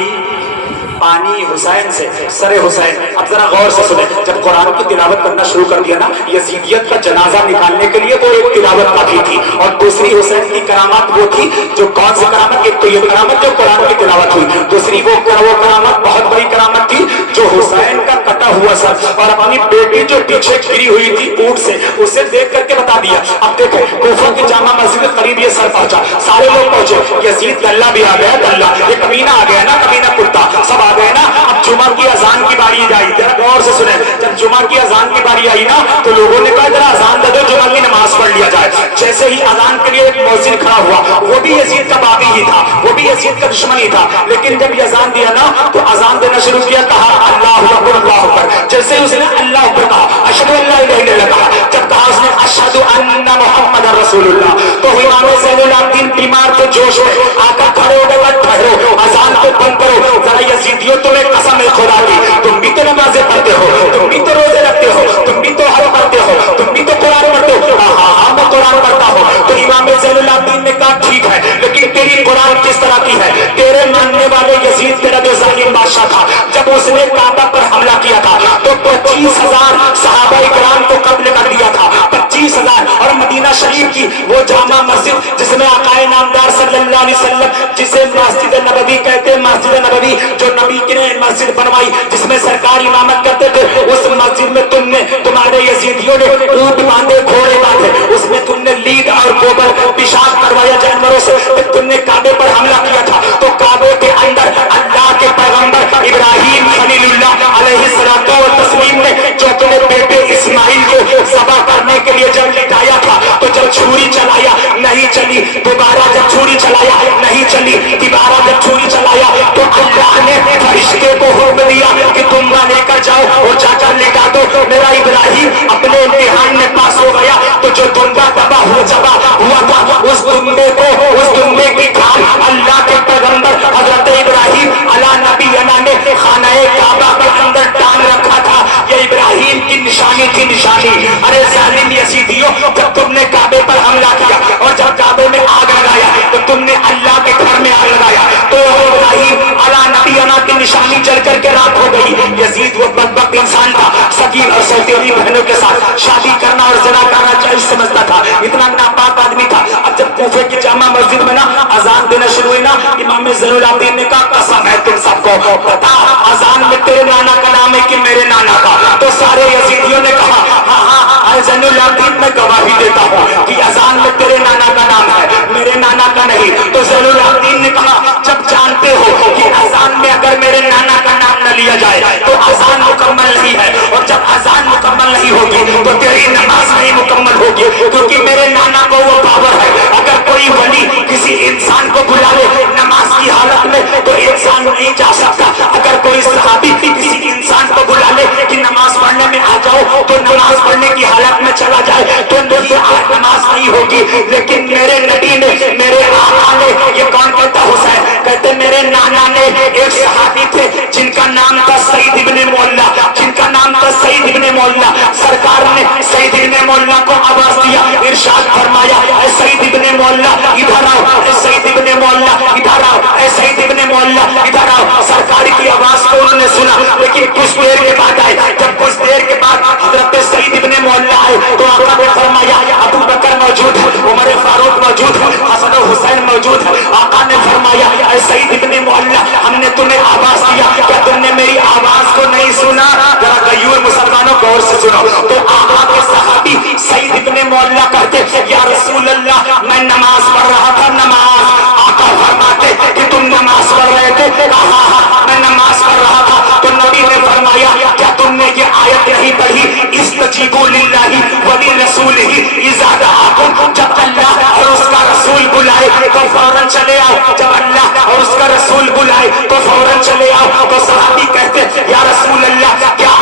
پانی حسین سے، سر حسین۔ اب ذرا غور سے سنیں، جب قرآن کی تلاوت کرنا شروع کر دیا نا، یزیدیت کا جنازہ نکالنے کے لیے وہ ایک تلاوت کافی تھی، اور دوسری حسین کی کرامات وہ تھی جو کون سی کرامت؟ ایک تو یہ کرامت جو قرآن کی تلاوت ہوئی، دوسری وہ کرامت بہت بڑی کرامت تھی جو حسین کا کٹا ہوا سر اور اپنی بیٹی جو پیچھے گری ہوئی تھی اونٹ سے، اسے دیکھ کر کے بتا دیا۔ اب دیکھیں کوفہ کی جامع مسجد کے قریب یہ سر پہنچا، سارے لوگ پہنچے، یزید دلہ بھی آ گیا، دلہ یہ کمینہ آ گیا نا، کمینہ کتا سب آ گئے نا۔ اب جمعہ کی اذان کی باری آئی، ذرا غور سے سنیں، جب جمعہ کی اذان کی باری آئی نا تو لوگوں نے کہا ذرا اذان دے دو، جمعہ کی نماز پڑھ لیا جائے۔ جیسے ہی اذان کے لیے ایک مؤذن کھڑا ہوا، وہ بھی یزید کا باغی ہی تھا، وہ بھی یزید کا دشمن ہی تھا، لیکن جب یہ اذان دیا نا تو اذان دینا شروع کیا، کہا اللہ اکبر اللہ اکبر۔ جیسے اس نے اللہ اکبر کہا، اشہد ان لا الہ الا اللہ کہا، جب کہا اس نے اشہد ان محمد رسول اللہ، تو امام زین العابدین بیمار تھے، جوش میں آ کر کھڑے ہو گئے، ٹھہرو اذان کو بند کرو، ذرا یزیدیوں تمہیں قسم ہے خدا کی، تم بھی تو نمازیں پڑھتے ہو، تم بھی تو روزے رکھتے ہو، تم بھی تو حج کرتے ہو، تم بھی تو قرآن پڑھتے ہو۔ ہاں میں قرآن پڑھتا ہوں۔ تو امام زین العابدین نے کہا ٹھیک ہے، لیکن تیری قرآن کس طرح کی ہے؟ تیرے ماننے والے یزید تیرا جو ظالم بادشاہ تھا، جب اس نے کعبہ پر حملہ کیا تھا تو 25,000 صحابہ کرام کو قتل کر دیا تھا، 25,000۔ اور مدینہ شریف کی وہ جامع مسجد جس میں آقا نامدار صلی اللہ علیہ وسلم، جسے مسجد نبوی کہتے ہیں، مسجد نبوی جو نبی نے مسجد بنوائی جس میں سرکار امامت کرتے تھے، اس مسجد میں تم نے، تمہارے یزیدیوں نے اونٹ باندھے، گھوڑے باندھے، اس میں تم نے لید اور گوبر پیشاب کروایا جانوروں سے، تم نے کعبے پر حملہ کیا تھا۔ تو کعبے کے اندر اللہ کے پیغمبر ابراہیم خلیل اللہ علیہ الصلوۃ والتسلیم نے جو اپنے بیٹے اسماعیل کو ذبح کرنے کے لیے جب لٹایا تھا، تو جب چھری چلایا نہیں چلی، دوبارہ جب چھری چلایا نہیں چلی، دوبارہ جب چھری چلایا تو اللہ نے فرشتے کو حکم دیا کہ تم نہ لے کر جاؤ اور جا کر لٹا دو۔ میرا ابراہیم اپنے امتحان میں پاس ہو گیا، تو جو دمبا تباہ ہوا تھا، اس دمبے کو، اس دمبے کی کھال اللہ کے پیغمبر حضرت ابراہیم علی نبینا نے خانہ کعبہ کے اندر ٹانگ رکھا تھا۔ یہ ابراہیم کی نشانی تھی، نشانی۔ ارے ظالم یزیدیوں، جب تم نے کعبے پر حملہ کیا اور جب کعبے میں آگ لگایا تو تم نے اللہ کے گھر میں آگ لگایا، تو ابراہیم علی نبینا کی نشانی جل کر کے راک ہو گئی۔ یزید وہ بدبخت انسان تھا، صغیر اور سوتیلی بہنوں کے ساتھ شادی کرنا اور زنا کرنا جائز سمجھتا تھا، اتنا ناپاک آدمی تھا۔ اب جب जैसे कि जामा मस्जिद में ना अजान देना शुरू हुई ना, इमाम ज़ैनुल आबिदीन ने कहा कसम है तुम सबको, बता अजान में तेरे नाना का नाम है कि मेरे नाना का? तो सारे यजीदियों ने कहा हाँ हाँ ज़ैनुल आबिदीन मैं गवाही देता हूँ कि अजान में तेरे नाना का नाम है, मेरे नाना का नहीं। तो ज़ैनुल आबिदीन ने कहा जब जानते हो कि अजान में अगर मेरे नाना का नाम न लिया जाए तो अजान मुकम्मल नहीं है, और जब अजान मुकम्मल नहीं होगी तो तेरी नमाज नहीं मुकम्मल होगी, क्योंकि मेरे नाना को वो पावर है। अगर कोई वली किसी इंसान को बुला ले नमाज की हालत में तो इंसान नहीं जा सकता, अगर कोई सहाबी किसी इंसान को बुला ले कि नमाज पढ़ने में आ जाओ तो नमाज पढ़ने की हालत में चला जाए तो नमाज नहीं होगी। लेकिन मेरे नबी ने, मेरे आका ने, ये कौन कहता हुसैन, कहते मेरे नाना ने, एक सहाबी थे जिनका नाम था सईद इब्ने मौला, जिनका नाम था सईद इब्ने मौला। सरकार ने सईद इब्ने मौला को आवाज दिया, इरशाद फरमाया ऐ सईद इब्ने मौला इधर आओ, ऐ सईद इब्ने मौला इधर आओ, ऐ सईद इब्ने मौला इधर आओ। सरकार की आवाज को उन्होंने सुना, लेकिन कुछ देर के बाद आए। जब कुछ देर के बाद हजरत सईद इब्ने मौला आए तो आका ने फरमाया अबू बकर मौजूद है, उमर फारूक मौजूद है, हसन और हुसैन मौजूद है। आका ने फरमाया ऐ सईद इब्ने मौला हमने तुम्हें आवाज दिया, क्या तुमने मेरी आवाज को नहीं सुना? जरा गयूर मुसलमानों गौर से सुनो। तो आका के सहाबी सईद इब्ने मौला कहते या रसूल अल्लाह मैं नमाज पढ़ रहा था, नमाज। आका फरमाते कि तुम नमाज पढ़ रहे थे? कहा हाँ मैं नमाज पढ़ रहा था। तो नबी ने फरमाया क्या तुमने ये आयत नहीं पढ़ी इस्तजीबू लिल्लाहि व लिरसूलिही इज़ा दआकुम, जब अल्लाह और उसका रसूल बुलाए तो फौरन चले आओ, जब अल्लाह और उसका रसूल बुलाए तो फौरन चले आओ। तो सहाबी कहते या रसूल अल्लाह क्या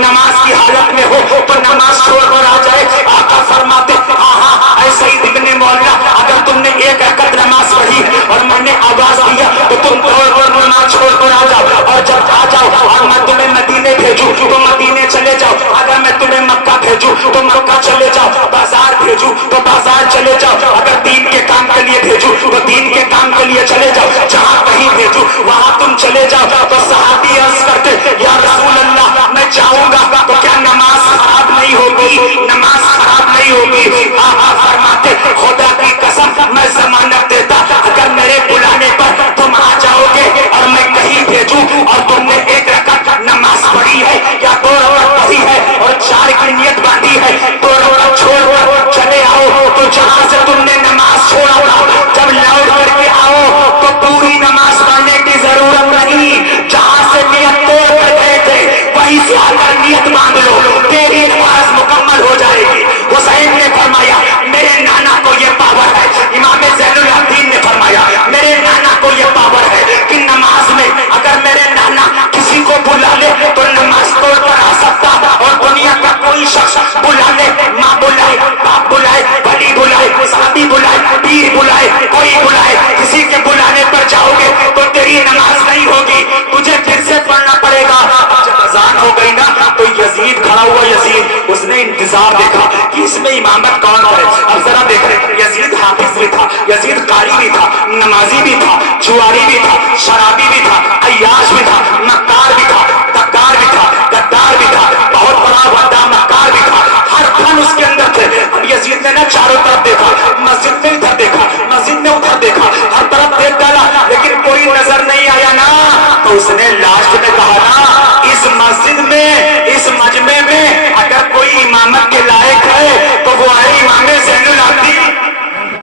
नमाज की हालत में हो तो नमाज छोड़कर आ जाए? आका फरमाते हाँ हाँ ऐ सईद इब्ने मौला अगर तुमने एक रकअत नमाज पढ़ी और मैंने आवाज दिया तो तुम दौड़ नमाज छोड़कर आ जाओ, और जब आ जाओ और मैं तुम्हें मदीने भेजूं तो मदीने चले जाओ, अगर मैं तुम्हें मक्का भेजूं तो मक्का चले जाओ, बाजार भेजूं तो बाजार चले जाओ, अगर दीन के काम के लिए भेजूं तो दीन के काम के लिए चले जाओ, जहां कहीं भेजूं वहां तुम चले जाओ। तो सहाबी अर्ज करते या रसूल अल्लाह मैं जाऊंगा तो क्या नमाज खराब नहीं होगी? नमाज खराब नहीं होगी। आका फरमाते खुदा की कसम मैं जमानत देता अगर मेरे बुलाने पर तुम आ जाओगे और मैं कहीं भेजूं और तुमने एक रकअत नमाज पढ़ी है या 2 रकअत पढ़ी है और 4 की नियत बांधी है, 2 रकअत छोड़कर चले आओ तो जहां से तुमने नमाज छोड़ा था जब लौट करके आओ तो पूरी नमाज पढ़ने की जरूरत नहीं, जहां से नियत तोड़ कर गए थे वहीं से आकर नियत बांध लो, तेरी नमाज मुकम्मल हो जाएगी। हुसैन ने फरमाया मेरे नाना को ये पावर है, इमाम ज़ैनुल आबिदीन ने फरमाया मेरे नाना को ये पावर है कि नमाज में अगर मेरे नाना किसी को बुला ले तो नमाज तोड़कर आ सकता, और दुनिया का कोई शख्स बुला ले, माँ बुलाए, बाप बुलाए, वली बुलाए, साथी बुलाए, पीर बुलाए, कोई बुलाए, किसी के बुलाने पर जाओगे तो तेरी नमाज नहीं होगी, तुझे फिर से पढ़ना पड़ेगा। जब अजान हो गई ना तो यजीद खड़ा हुआ, यजीद उसने इंतजार देखा कि इसमें इमामत कौन करे। अब जरा देख रहे यजीद हाफिज भी था, यजीद कारी भी था, नमाजी भी था, जुआरी भी था, शराबी भी था, अय्याश भी था, मक्कार भी था, तक्कार भी था, गद्दार भी था, बहुत बड़ा वड्डा मक्कार भी था, हर फन उसके अंदर थे। अब यजीद ने ना चारों तरफ देखा, मस्जिद में इधर देखा, मस्जिद में उधर देखा, हर तरफ देख डाला लेकिन कोई नजर नहीं आया ना, तो उसने लास्ट में कहा ना इस मस्जिद में, इस मजमे में अगर कोई इमामत के लायक है तो वो है इमाम ज़ैनुल आबिदीन।